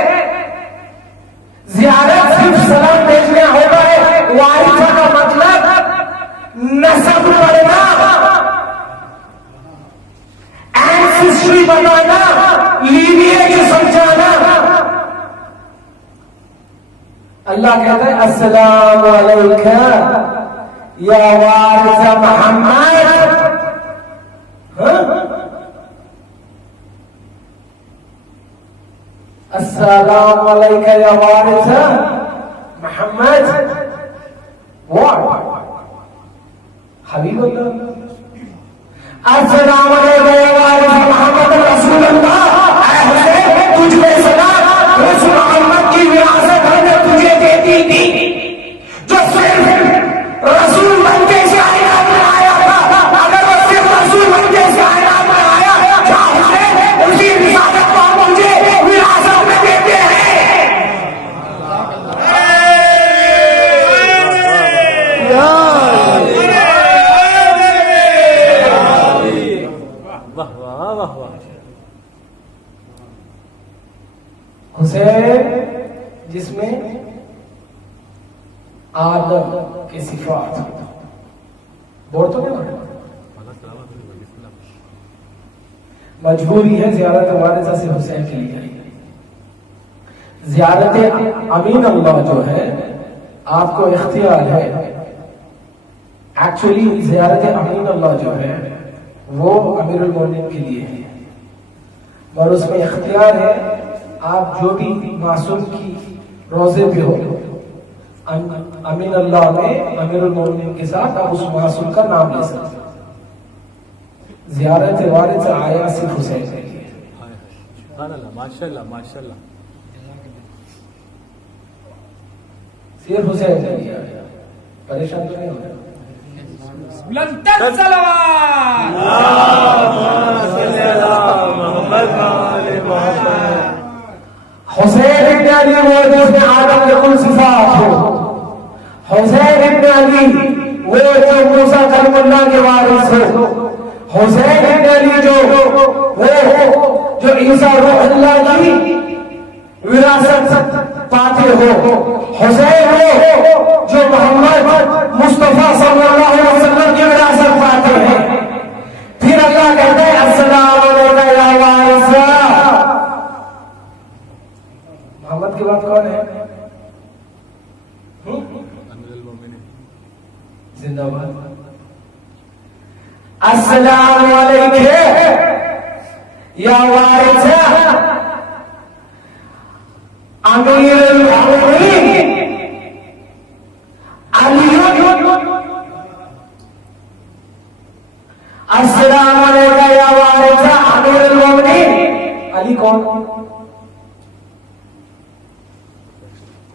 زیارت صرف سلام بھیجنا ہوتا ہے، وارثہ کا مطلب نسب پڑھنا، اینسسٹری بتانا، لینیج سمجھانا. اللہ کہتا ہے السلام علیکم یا وارث محمد. السلام علیکم یا وارث محمد. واٹ حبیب اللہ. السلام علیکم یا وارث محمد رسول اللہ. اے حسین تجھ میں سلام، رسول محمد کی وراثت ہم نے تجھے دے دی تھی، جو صرف رسول بن کے اس کائنات میں آیا تھا. اگر وہ صرف رسول بن کے اس کائنات میں آیا، جا حسین اسی رسالت کو مجھے وراثت میں دیتے ہیں. حسین جس میں آدم کے صفات بور تو نہیں، مجبوری ہے زیارت وارثہ سے حسین کے لیے. زیارت امین اللہ جو ہے آپ کو اختیار ہے. ایکچولی زیارت امین اللہ جو ہے وہ امیر المومنین کے لیے ہے، اور اس میں اختیار ہے آپ جو بھی معصوم کی روزے پہ ہو، امین اللہ میں امیر المومنین کے ساتھ آپ اس معصوم کا نام لے سکتے. زیارت وارثہ آیا صرف حسین کے لیے. سبحان اللہ، ماشاء اللہ ماشاء اللہ. صرف حسین نے کیا، پریشان تو نہیں ہو رہا. بلندتر صلوات. حسین ابن علی وہ جس میں آدم کے کل صفات ہو. حسین ابن علی وہ جو موسیٰ کلم اللہ کے وارث ہو. حسین ابن علی جو عیسیٰ روح اللہ کی وراثت پاتے ہو. حسین وہ جو محمد مصطفیٰ صلی اللہ علیہ وسلم کی وراثت پاتے ہیں. پھر اللہ کہتے ہیں السلام علیکم یا وارث. محمد کی بات کون ہے؟ زندہ باد. السلام علیکم یا وارث امیر المؤمنین علی. السلام علیکم یا وارث امیر المؤمنین علی. کون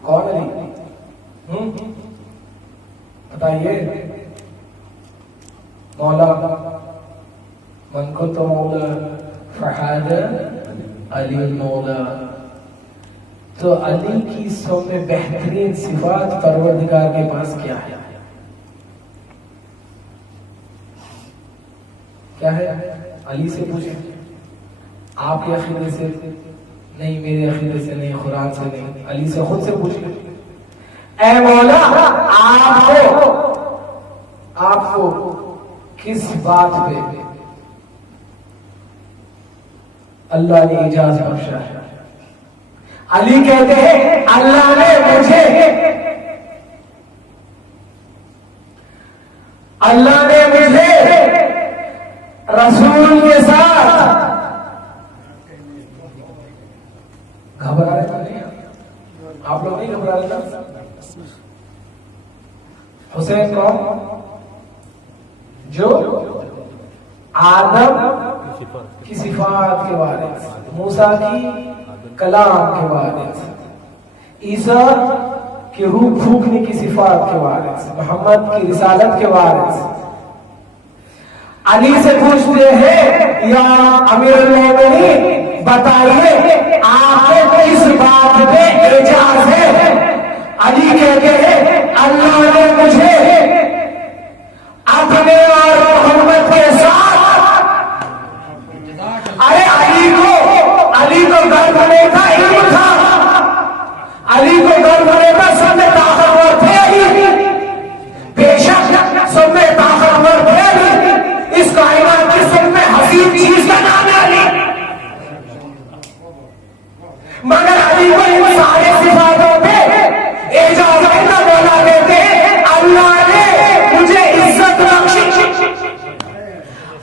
علی؟ بتائیے. مولا من کنت مولا فہذا علی المولا. تو علی کی سب میں بہترین صفات پروردگار کے پاس کیا ہے؟ کیا ہے؟ علی سے پوچھیں. آپ کے عقیدے سے نہیں، میرے عقیدے سے نہیں، قرآن سے نہیں، علی سے خود سے پوچھیں. اے مولا آپ کو کس بات پہ اللہ نے اجازت بخشا ہے؟ علی کہتے ہیں اللہ نے مجھے رسول کے ساتھ. گھبرا رہے نہیں آپ لوگ؟ نہیں گھبرا رہے؟ حسین کون؟ جو آدم کی صفات کے وارث، موسیٰ کی کلام کے وارث، عیسیٰ کی روح پھونکنے کی صفات کے وارث، محمد کی رسالت کے وارث. علی سے پوچھتے ہیں یا امیر المومنین بتائیے آپ کو کس بات پہ اعجاز ہے؟ علی کہتے ہیں اللہ نے مجھے اپنے اور محمد کے ساتھ. ارے علی کو گھر بنے کا علم تھا. علی کو گھر بنے کا سب میں طاقتور تھے. علی بے شک سب میں طاقتور تھے. علی اس کائنات کی سب میں حسین چیز کا نام ہے علی. مگر علی کو ان سارے صفاتوں پہ اجازت نہ بولا دیتے. اللہ نے مجھے عزت بخشی،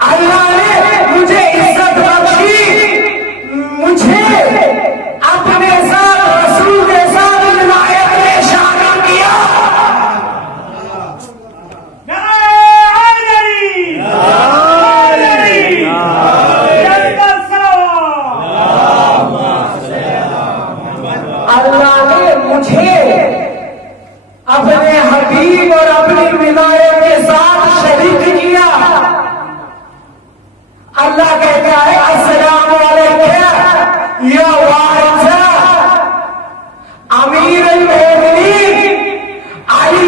اللہ نے مجھے عزت بخشی، مجھے اپنے ساتھ رسول کے ساتھ ولایت میں شامل کیا. اللہ نے مجھے اپنے حبیب اور اپنی ولایت کے ساتھ شریک کیا. اللہ کہتا ہے السلام علیکم یا وارث امیر المومنین علی.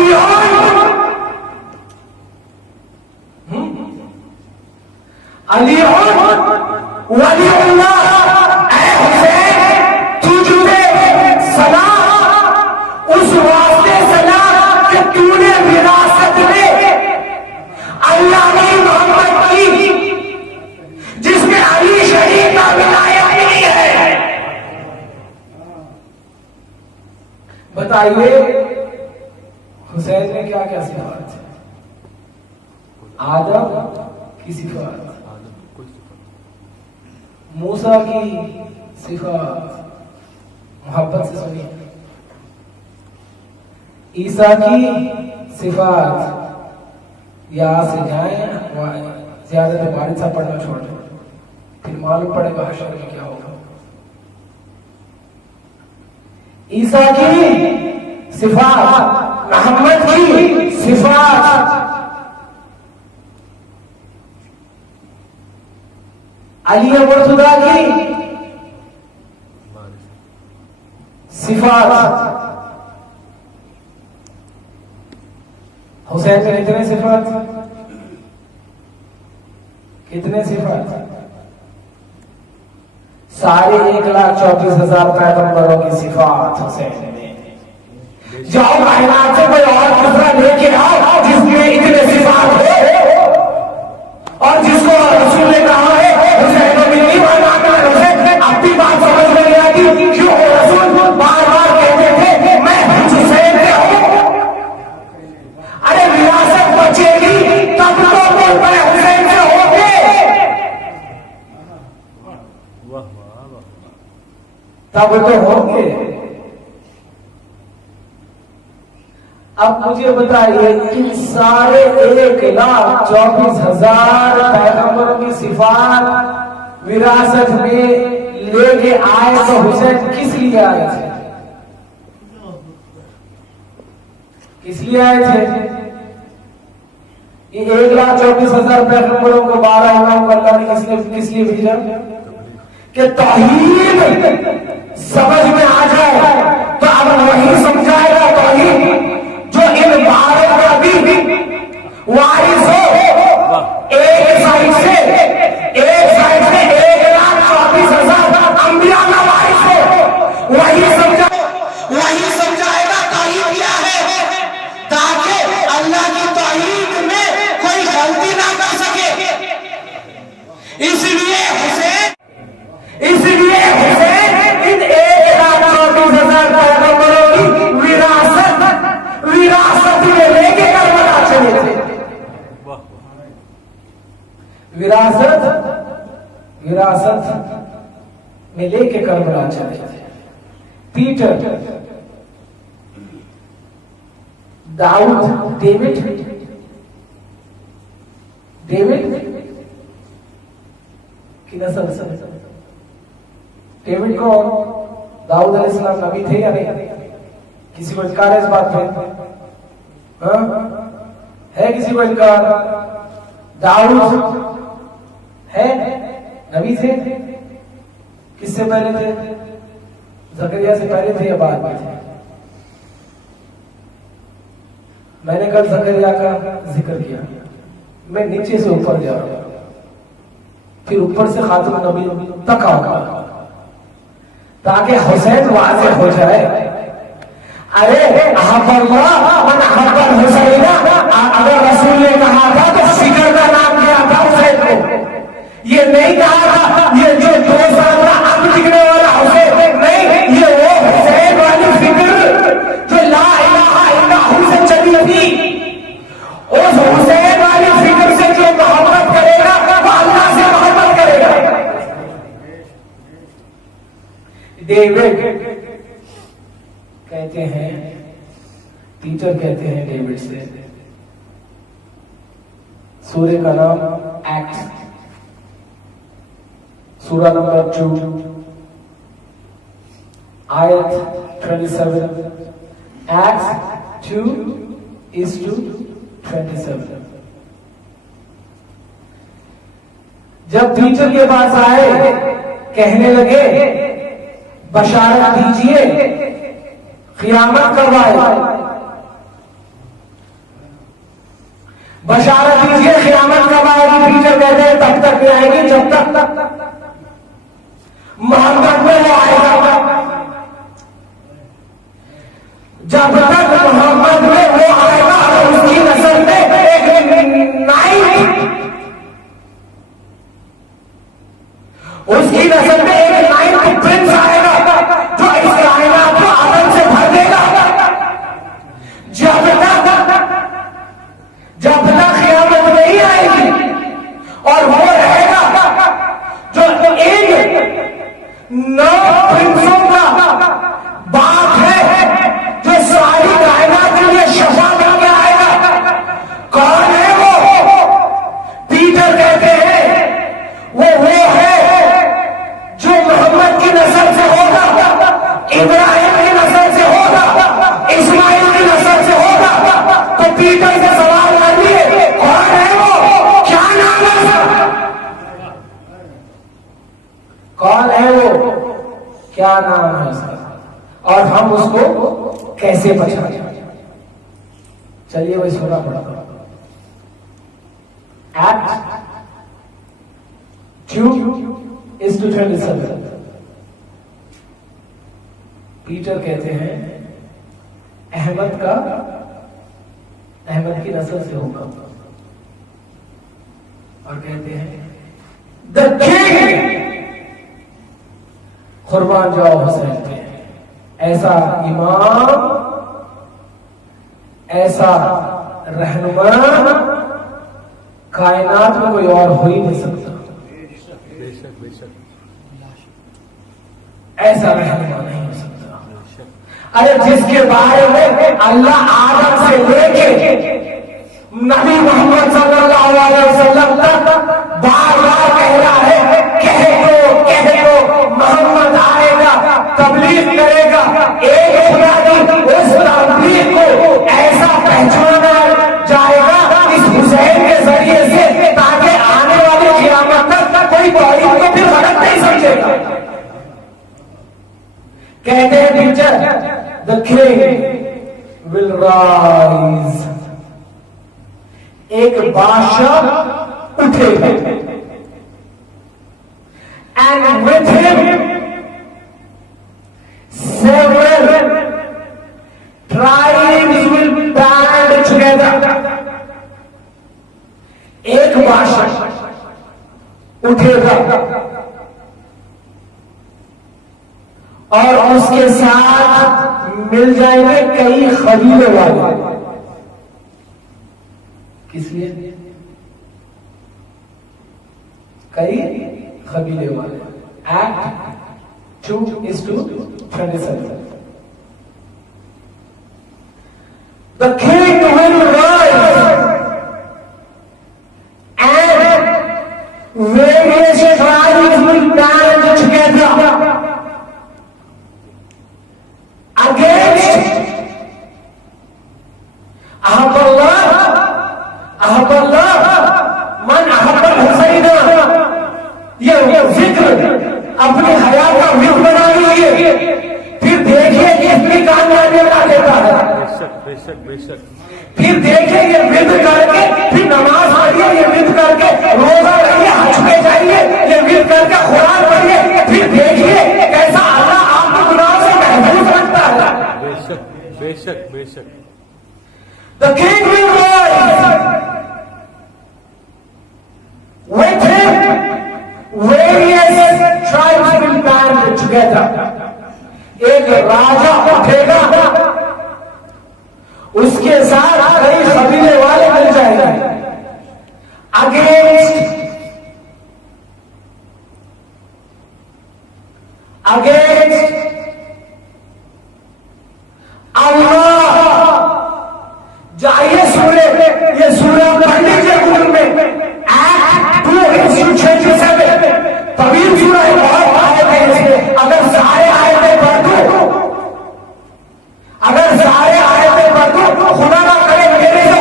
علی ولی اللہ. اے حسین تجھے سلام، اس واسطے سلام کہ تو نے وراثت میں اللہ کی محبت کی جس میں علی شریف کا ولایت نہیں ہے. بتائیے حسین میں کیا کیا صفات ہے؟ آدم کی صفات، موسیٰ کی صفات، محبت سے سنیے، عیسیٰ کی صفات. یہاں سے جائیں زیادہ بارثہ پڑھنا چھوڑ دیں، پھر معلوم پڑے گا حشر میں کیا ہوگا. عیسیٰ کی صفات، محمد کی صفات، علی مرتضیٰ کی صفات، حسین کے کتنے صفات؟ کتنے صفات؟ سارے 1,34,000 پیغمبروں کی صفات حسین نے. جاؤ کائنات سے کوئی اور دوسرا لے کے آؤ جس میں اتنے صفات ہو اور جس کو رسول نے کہا ہے حسین کو ملنی والا اب بھی بات سمجھ میں نہیں آتی کیوں رسول بار بار کہتے تھے میں حسین سے ہوں. ارے وراثت بچے گی تب تو میں حسین سے ہوں گے، تب تو ہوں گے. اب مجھے بتائیے ان سارے 1,24,000 پیغمبروں کی صفات وراثت میں لے کے آئے تو حسین کس لیے آئے تھے؟ کس لیے آئے تھے؟ یہ 1,24,000 پیغمبروں کو 12 امام کو اللہ نے کس لیے بھیجا؟ کہ توحید سمجھ میں آ جائے تو اب وہی سمجھائے گا توحید جو ان 12 کا بھی وارث ہو. ایک سائڈ سے 1,24,000 انبیاء کا وارث ہو، وہی سمجھائے گا توحید کیا ہے، تاکہ اللہ کی توحید میں کوئی غلطی نہ کر سکے. اس لیے حسین ان 1,24,000 پیغمبروں کی وراثت میں لے کے کربلا چلے تھے. وراثت میں لے کے کربلا چلے تھے. پیٹر، داؤد، ڈیوڈ کی نسل سے. ڈیوڈ کو داؤد علیہ السلام نبی تھے یا نہیں؟ کسی کو انکار ہے اس بات پہ؟ ہے کسی کو انکار؟ داؤد ہے نبی تھے؟ کس سے پہلے تھے؟ زکریا سے پہلے تھے یا بعد میں تھے؟ میں نے کل زکریا کا ذکر کیا. میں نیچے سے اوپر جا رہا ہوں، پھر اوپر سے خاتم نبی تک آؤں گا تاکہ حسین واضح ہو جائے. ارے احب اللہ من احب الحسین، اگر رسول نے کہا تھا تو فکر کا نام کیا تھا حسین کو. یہ نہیں کہا تھا یہ جو 2 سال کا اب لکھنے والا حسین نہیں، یہ وہ حسین والی فکر جو لا الہ الا ہو سے چلی تھی. اس حسین والی فکر سے جو محبت کرے گا وہ اللہ سے محبت کرے گا. ڈیوڈ کہتے ہیں، ٹیچر کہتے ہیں ڈیوڈ سے، سورہ کا نام ایکٹس، سورہ نمبر 2 آیت 27. ایکٹس 2:27. جب ٹیچر کے پاس آئے کہنے لگے بشارت دیجئے قیامت کب آئے، بشارت دیجئے قیامت کب آئے گی. ٹیچر کہتے ہیں تب تک نہیں آئے گی جب تک محمد میں وہ آئے گا. جب تک محمد میں وہ آئے گا اور اس کی نسل میں اس کی نسل میں ایک 9th پرنس آئے گا جو اس کائنات کو عدل سے بھر دے گا. جب تک قیامت نہیں آئے گی اور وہ رہے گا جو ایک 9 نام ہے اس کا، اور ہم اس کو کیسے بچائیں؟ چلیے وہی سورہ پڑھا. Acts 2:27. پیٹر کہتے ہیں احمد کی نسل سے ہوگا، اور کہتے ہیں the king. قربان جاؤ حسین پہ. ایسا امام، ایسا رہنما کائنات میں کوئی اور ہو ہی نہیں سکتا. ایسا رہنما نہیں ہو سکتا. ارے جس کے بارے میں اللہ آدم سے لے کے نبی محمد صلی اللہ علیہ وسلم تک بار بار کہہ رہا ہے کہہ دو محمد آئے گا، تبلیغ کرے گا. ایک خدا اس تبلیغ کو ایسا پہچانا جائے گا اس حسین کے ذریعے سے، تاکہ آنے والی قیامت تک کوئی توحید کو پھر غلط نہیں سمجھے گا. کہتے ہیں teacher the king will rise. ایک بادشاہ اٹھے گا and with him several tribes will band together. ایک بادشاہ اٹھے گا اور اس کے ساتھ مل جائیں گے کئی قبیلے والے. کس لیے؟ کئی قبیلے والے. Act 2:27. The king will rise and various tribes will band together against أحب الله من أحب الحسين. یہ ذکر اپنی حیات کا ورد بنا لیجیے، پھر دیکھیے کہ اتنی کامیابی لا دیتا ہے. پھر دیکھیے یہ ورد کر کے پھر نماز پڑھیے، یہ ورد کر کے روزہ رکھیے، حج پہ جائیے، یہ ورد کر کے قرآن پڑھیے، پھر دیکھیے کیسا اللہ آپ کو گناہوں سے محفوظ رکھتا ہے. بے شک. The king will rise. With him, various tribes will band together. ایک راجا اٹھے گا، اس کے ساتھ کئی قبیلے والے مل جائیں گے. against اللہ. جائیے یہ سورہ پڑھ لیجیے گھر میں. Act 2:27. طویل سورہ ہے، بہت آیت ہے اس میں. اگر سارے آیتیں پڑھ دوں خدا نہ کرے میرے سے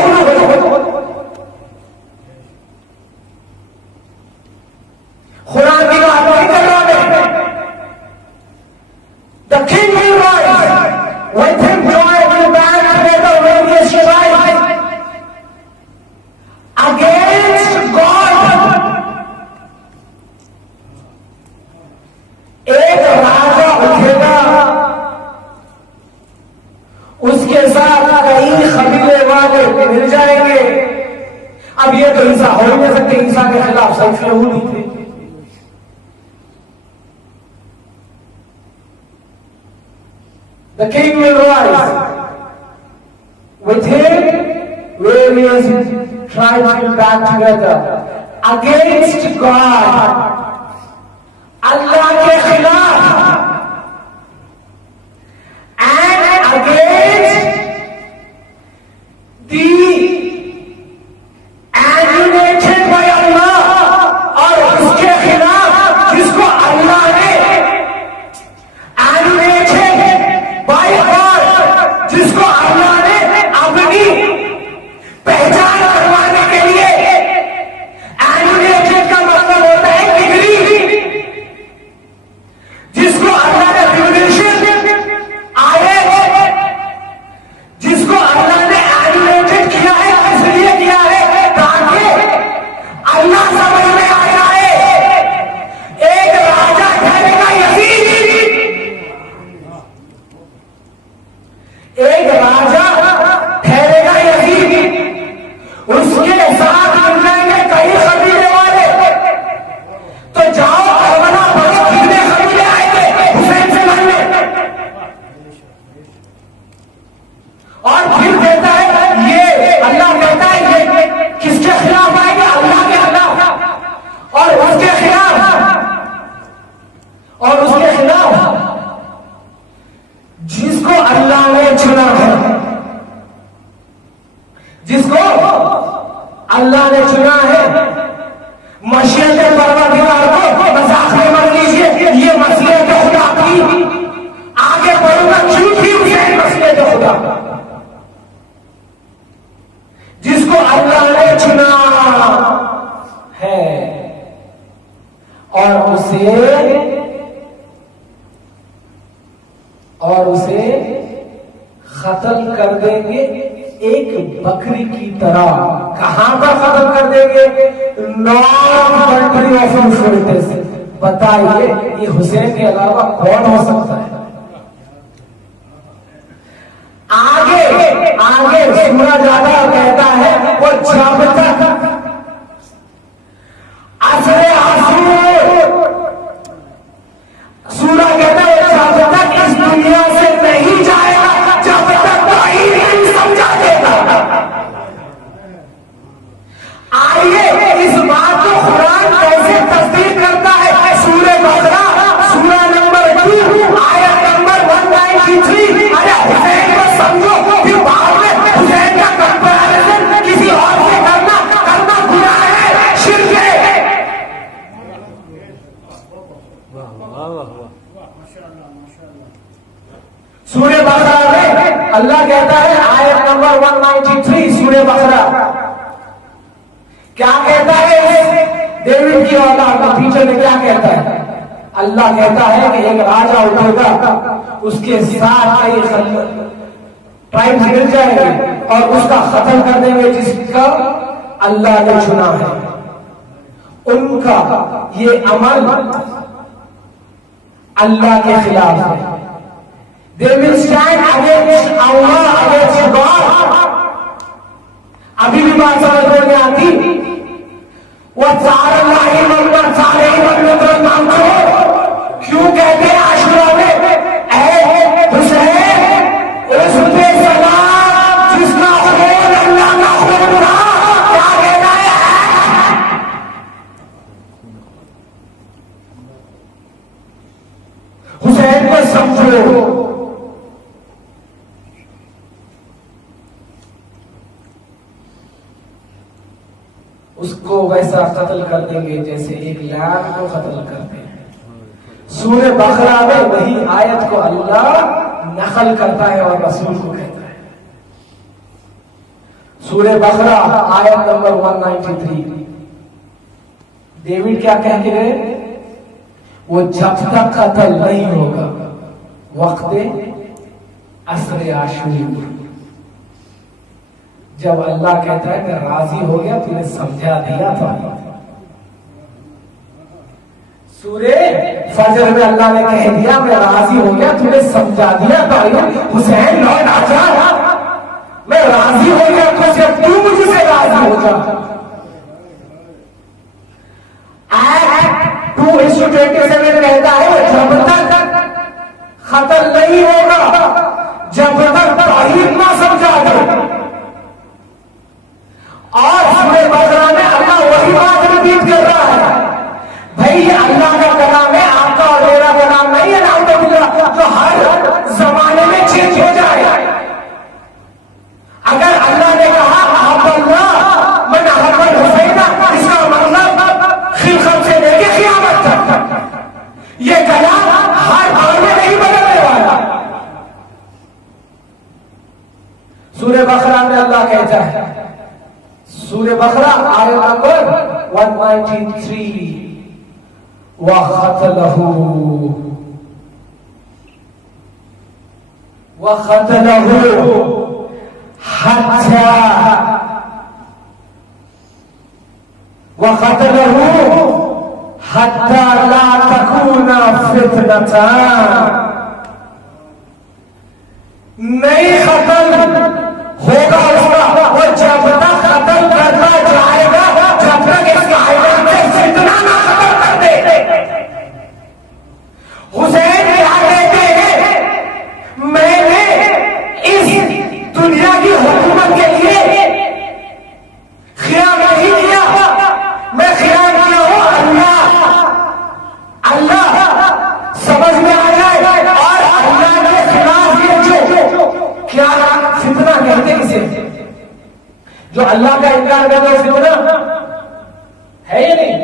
قرآن کی بات نہیں کر رہا میں. The king will rise. With him joy will band together various tribes against God. ایک راجا اٹھے گا، اس کے ساتھ کئی قبیلے والے مل جائیں گے. اب یہ تو عیسیٰ ہو ہی نہیں سکتے، عیسیٰ کے خلاف صف یہودی تھے. The king will rise. With him, various tribes will band together against God. اللہ کے خلاف. And against the alienated by Allah. اور اس کے خلاف جس کو اللہ نے جس کو اللہ نے اپنی پہچان کروانے کے لیے. ایلویٹڈ کا مطلب ہوتا ہے ڈگری. اور پھر کہتا ہے یہ اللہ کہتا ہے یہ کس کے خلاف آئے گا؟ اللہ کے خلاف اور اس کے خلاف جس کو اللہ نے چنا ہے، جس کو اللہ نے چنا ہے، مشیت پروردگار کو مذاق میں مت لیجیے، یہ مصلحت خدا کی آگے بڑھوں گا کیوں تھی اسے مصلحت خدا، جس کو اللہ نے چنا ہے اور اسے قتل کر دیں گے ایک بکری کی طرح. کہاں پر قتل کر دیں گے؟ North country of Euphrates. بتائیے یہ حسین کے علاوہ کون ہو سکتا ہے؟ آگے سورہ زیادہ کہتا ہے وہ جب تک عصر سورہ کہتا ہے جب تک اس دنیا سے نہیں جائے گا جب تک توحید نہیں سمجھا دے گا. آئیے اس بات کو قرآن کیسے تصدیق کرتا ہے؟ سورہ بقرہ سورہ نمبر 2 آیت نمبر 193. ارے حسین کو سمجھو پھر بعد میں حسین کا کمپیریزن کسی اور سے کرنا گناہ ہے، شرک ہے. سورہ بقرہ میں اللہ کہتا ہے آیت نمبر 193 سورہ بقرہ کیا کہتا ہے؟ ڈیوڈ کی اولاد کا پیچھے میں کیا کہتا ہے؟ اللہ کہتا ہے کہ ایک راجا اٹھے گا، اس کے ساتھ کئی ٹرائبز مل جائیں گے اور اس کا قتل کر دیں گے جس کا اللہ نے چنا ہے. ان کا یہ عمل اللہ کے خلاف ہے. They will stand against Allah, against God. ابھی بھی بات سمجھ میں آتی. وَتَعَالَى اللَّهِ مَنْبَرْ صَالِحِ وَالْمُدْرَ مَنْصُورِ. کیوں کہتے ہیں عاشورہ میں اے حسین اس پہ سلام جس کا خون اللہ کا خون رہا. کیا کہنا ہے؟ حسین کو سمجھو. اس کو ویسا قتل کر دیں گے جیسے ایک لام کو قتل کرتے ہیں. سورہ بقرہ میں وہی آیت کو اللہ نقل کرتا ہے اور رسول کو کہتا ہے. سورہ بقرہ آیت نمبر 193 ڈیوڈ کیا کہہ کے گئے؟ وہ جب تک قتل نہیں ہوگا وقت عصر عاشور. جب اللہ کہتا ہے کہ راضی ہو گیا تمہیں سمجھا دیا تھا. سورہ فجر میں اللہ نے کہہ دیا میں راضی ہو گیا تمہیں سمجھا دیا تھا. حسین لوٹ آ جا میں راضی ہو گیا تو صرف تو مجھ سے راضی ہو جا. ایکٹ 2:27 کہتا ہے جب تک قتل نہیں ہوگا جب تک توحید نہ سمجھا دے. اور سورہ بقرہ میں اللہ وہی بات ریپیٹ کر رہا ہے. بھائی یہ اللہ کا کلام ہے، آپ کا اور میرا کلام نہیں ہے جو ہر زمانے میں چینج ہو جائے. اگر اللہ نے کہا آپ اللہ من احب الحسین اس کا مطلب خلقت سے لے کے قیامت تک یہ کلام ہر دور میں نہیں بدلنے والا. سورہ بقرہ میں اللہ کہتا ہے سورہ بقرہ آیت نمبر 193 وَقَتَلَهُ حَتَّى لَا تَكُونَ فِتْنَةً. نہیں قتل ہوگا اس کا وہ جب تک قتل کرتا جائے گا جب تک اس کا فتنہ نہ ختم کر دے. حسین کیا کہتے ہیں؟ میں نے اس دنیا جو اللہ کا انکار کرتے ہیں فتنہ ہے یا نہیں؟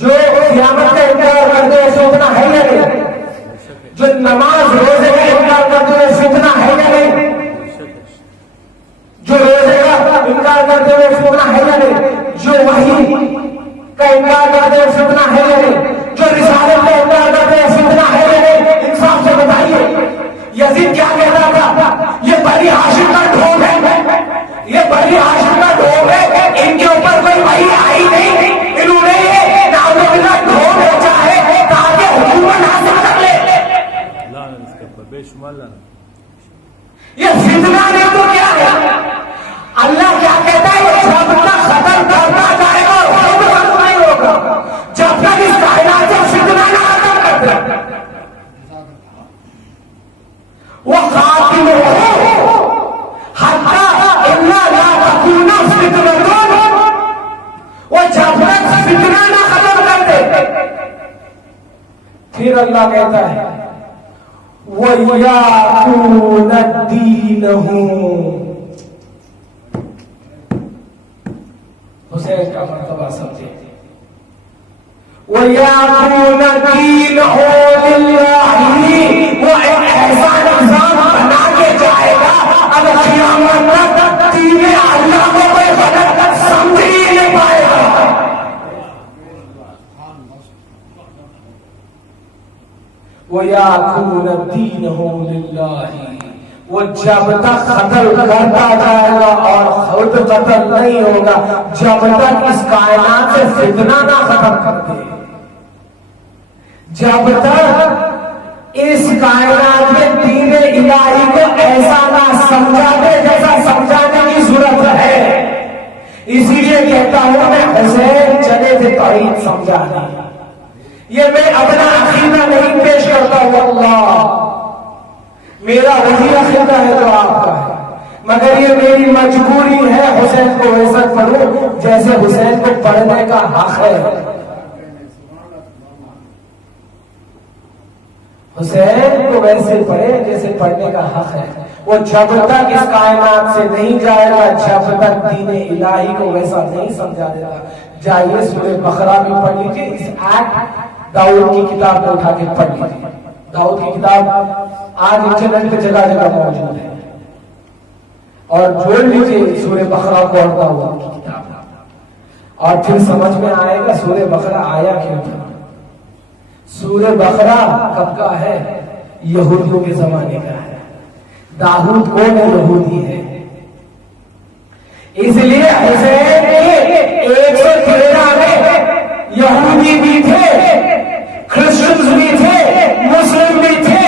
جو قیامت کا انکار کرتے ہیں فتنہ ہے یا نہیں؟ جو نماز روزے کا انکار کرتے ہیں فتنہ ہے یا نہیں؟ جو روزے کا انکار کرتے ہوئے فتنہ ہے یا نہیں؟ جو وحی کا انکار کرتے ہوئے فتنہ ہے یا نہیں؟ جو رسالت کا انکار کرتے ہوئے فتنہ ہے یا نہیں؟ انصاف سے بتائیے. یزید کیا کہتا تھا؟ یہ بنی ہاشم کا ڈھونگ ہے، یہ بنی ہاشم کا ڈھونگ ہے، ان کے اوپر کوئی وحی آئی نہیں، انہوں نے یہ نعوذ باللہ ڈھونگ بیچا ہے تاکہ حکومت حاصل کر لے. بے شمار لانا یہ فتنہ نہیں تو کیا ہے؟ اللہ کیا کہتا ہے؟ یہ جب تک ختم کرتا جائے گا خود ختم نہیں ہوگا، جب تک اس کائنات سے فتنہ نہ ختم کرتے. وہ خاتم حتی الا لا تکون فتنۃ، وہ جب تک فتنہ نہ ختم کرتے. پھر اللہ کہتا ہے وَيَأْتُونَ دِينَهُ. حسین کا مرتبہ سمجھے. وَيَأْتُونَ دِينَهُ لِلَّهِ. وہ ایک ایسا نظام بنا کے جائے گا اب قیامت تک دین اللہ کو کوئی غلط سمجھ ہی نہیں پائے گا. وَيَأْتُونَ دِينَهُ لِلَّهِ. وہ جب تک قتل کرتا جائے گا اور خود قتل نہیں ہوگا جب تک اس کائنات سے فتنہ نہ ختم کر دے، جب تک اس کائنات میں دین الہی کو ایسا نہ سمجھا دے جیسا سمجھانے کی ضرورت ہے. اسی لیے کہتا ہوں میں حسین چلے تھے توحید سمجھانے. یہ میں اپنا عقیدہ نہیں پیش کرتا ہوں، اللہ میرا وہی عقیدہ ہے جو آپ کا ہے، مگر یہ میری مجبوری ہے حسین کو ویسا پڑھوں جیسے حسین کو پڑھنے کا حق ہے. حسین کو ویسے پڑھے جیسے پڑھنے کا حق ہے. وہ جب تک اس کائنات سے نہیں جائے گا جب تک دین الہی کو ویسا نہیں سمجھا دے گا. جائیے سورہ بقرہ میں پڑھ لیجیے، اس ایٹ داؤد کی کتاب میں اٹھا کے پڑھ لیجیے. داؤد کی کتاب آج انٹرنیٹ پہ جگہ جگہ موجود ہے، اور جوڑ لیجیے سورہ بقرہ کو اور داؤد کی کتاب، اور پھر سمجھ میں آئے گا سورہ بقرہ آیا کیوں تھا. سورہ بقرہ کب کا ہے؟ یہودیوں کے زمانے کا ہے. داؤد کون ہے؟ یہودی ہے. اس لیے حسین کے 113 میں یہودی بھی تھے، کرسچنز بھی تھے، مسلم بھی تھے،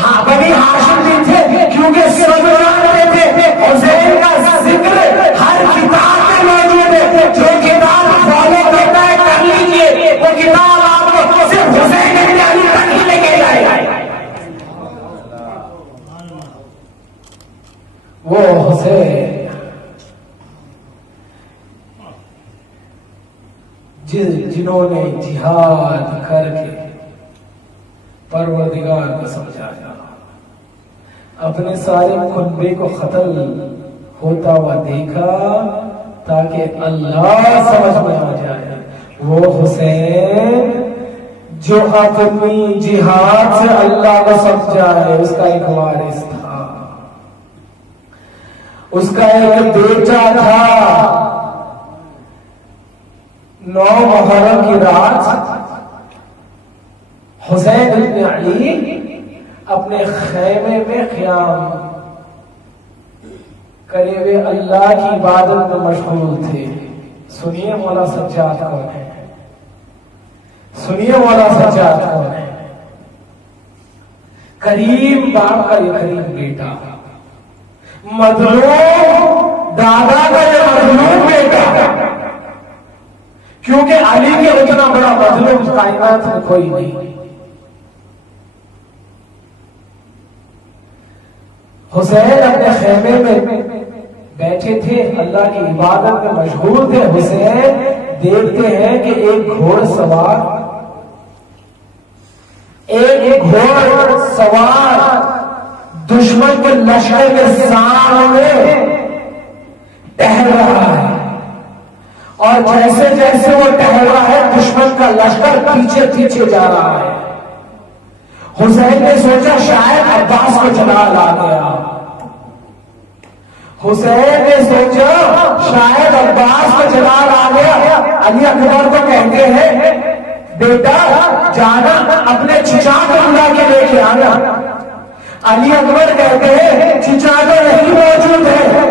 ہاں بنی ہاشم بھی تھے، کیونکہ سب جانتے تھے حسین کا ذکر ہر کتاب میں موجود ہے. جو کتاب فالو کرتا ہے کر لیجیے، وہ کتاب آپ کو صرف حسین ابن علی تک ہی لے کے جائے گا. وہ حسین جنہوں نے جہاد کر کے پروردگار کو سمجھایا، اپنے سارے کنبے کو قتل ہوتا ہوا دیکھا تاکہ اللہ سمجھ میں آ جائے. وہ حسین جو اپنی جہاد سے اللہ کو سمجھائے، اس کا ایک وارث تھا، اس کا ایک بیٹا تھا. 9 محرم کی رات حسین ابن علی اپنے خیمے میں قیام کرے ہوئے اللہ کی عبادت میں مشغول تھے. سنیے مولا سجاد کون ہے، سنیے مولا سجاد کون ہے. کریم باپ کا یہ کریم بیٹا، مظلوم دادا کا یہ مظلوم بیٹا، کیونکہ علی کے اتنا بڑا مظلوم کائنات میں کوئی نہیں. حسین اپنے خیمے میں بیٹھے تھے، اللہ کی عبادت میں مشغول تھے. حسین دیکھتے ہیں کہ ایک گھوڑ سوار دشمن کے لشکر کے سامنے ٹہل رہا ہے، اور جیسے جیسے وہ ٹہل رہا ہے دشمن کا لشکر پیچھے پیچھے جا رہا ہے۔ حسین نے سوچا شاید عباس کو جلال آ گیا، حسین نے سوچا شاید عباس کو جلال آ گیا۔ علی اکبر کو کہتے ہیں بیٹا جانا اپنے چچا کو بلا کے لے کے آنا۔ علی اکبر کہتے ہیں چچا تو نہیں موجود ہے،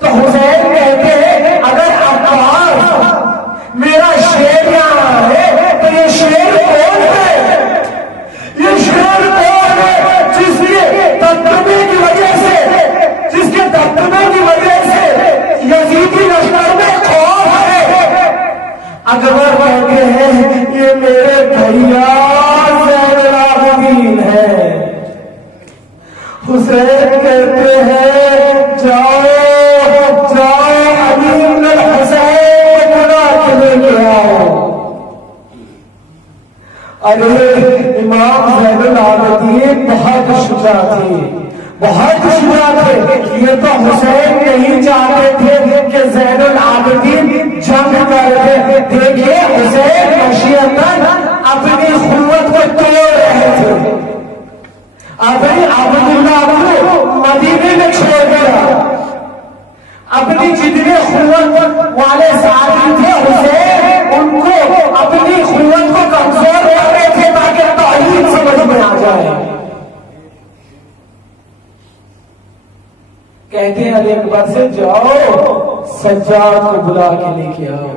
تو حسین کہتے ہیں اگر عباس میرا شیر یہاں ہے تو یہ شیر کون ہے؟ یہ شیر کون ہے جس کے دبدبے کی وجہ سے، جس کے دبدبے کی وجہ سے یزیدی لشکر میں خوف ہے؟ اکبر کہتے ہیں یہ میرے بھیا زین العابدین ہے۔ حسین کہتے ہیں جاؤ جاؤ علی بن الحسین بلا کے لے کے آؤ۔ ارے امام زین العابدین بہت شجاع تھے، بہت شجاع تھے۔ یہ تو حسین نہیں چاہتے تھے کہ زین العابدین جنگ کرے، دیکھیے حسین مشیتاً اپنی قوت کو توڑ رہے تھے، ابھی عبداللہ کو مدینے میں چھوڑ دیا، اپنی جتنے قوت والے ساتھی تھے حسین ان کو اپنی قوت کو کمزور کر رہے تھے تاکہ توحید سمجھ میں آ جائے۔ کہتے ہیں علی اکبر سے جاؤ سجاد کو بلا کے لے کے آؤ۔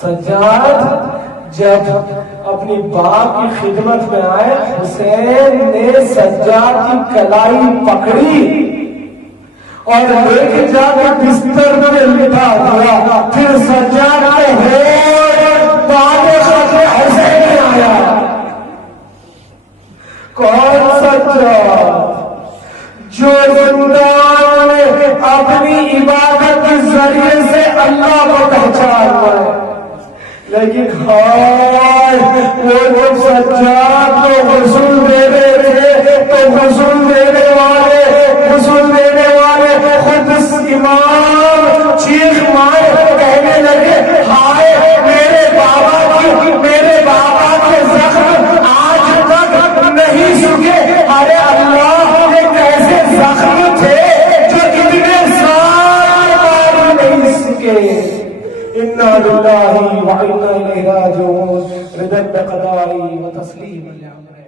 سجاد جب اپنی باپ کی خدمت میں آئے، حسین نے سجاد کی کلائی پکڑی اور لے کے جا کے بستر میں لٹا دیا۔ پھر سجاد کے ہوش بعد خطر حسین میں آیا۔ کون سجاد؟ جو زندان میں اپنی عبادت کے ذریعے سے اللہ کو پہچان پائے، لیکن ہائے وہ سجاد کو غسل دینے تھے تو غسل دینے والے خود امام چیخ مارے کہنے لگے ہائے میرے بابا کے زخم آج تک نہیں سکے۔ ارے اللہ یہ کیسے زخم تھے جو اتنے سال بعد نہیں سکے؟ انا للہ و انا الیہ راجعون، رضا بقضاء و تسلیم لامر۔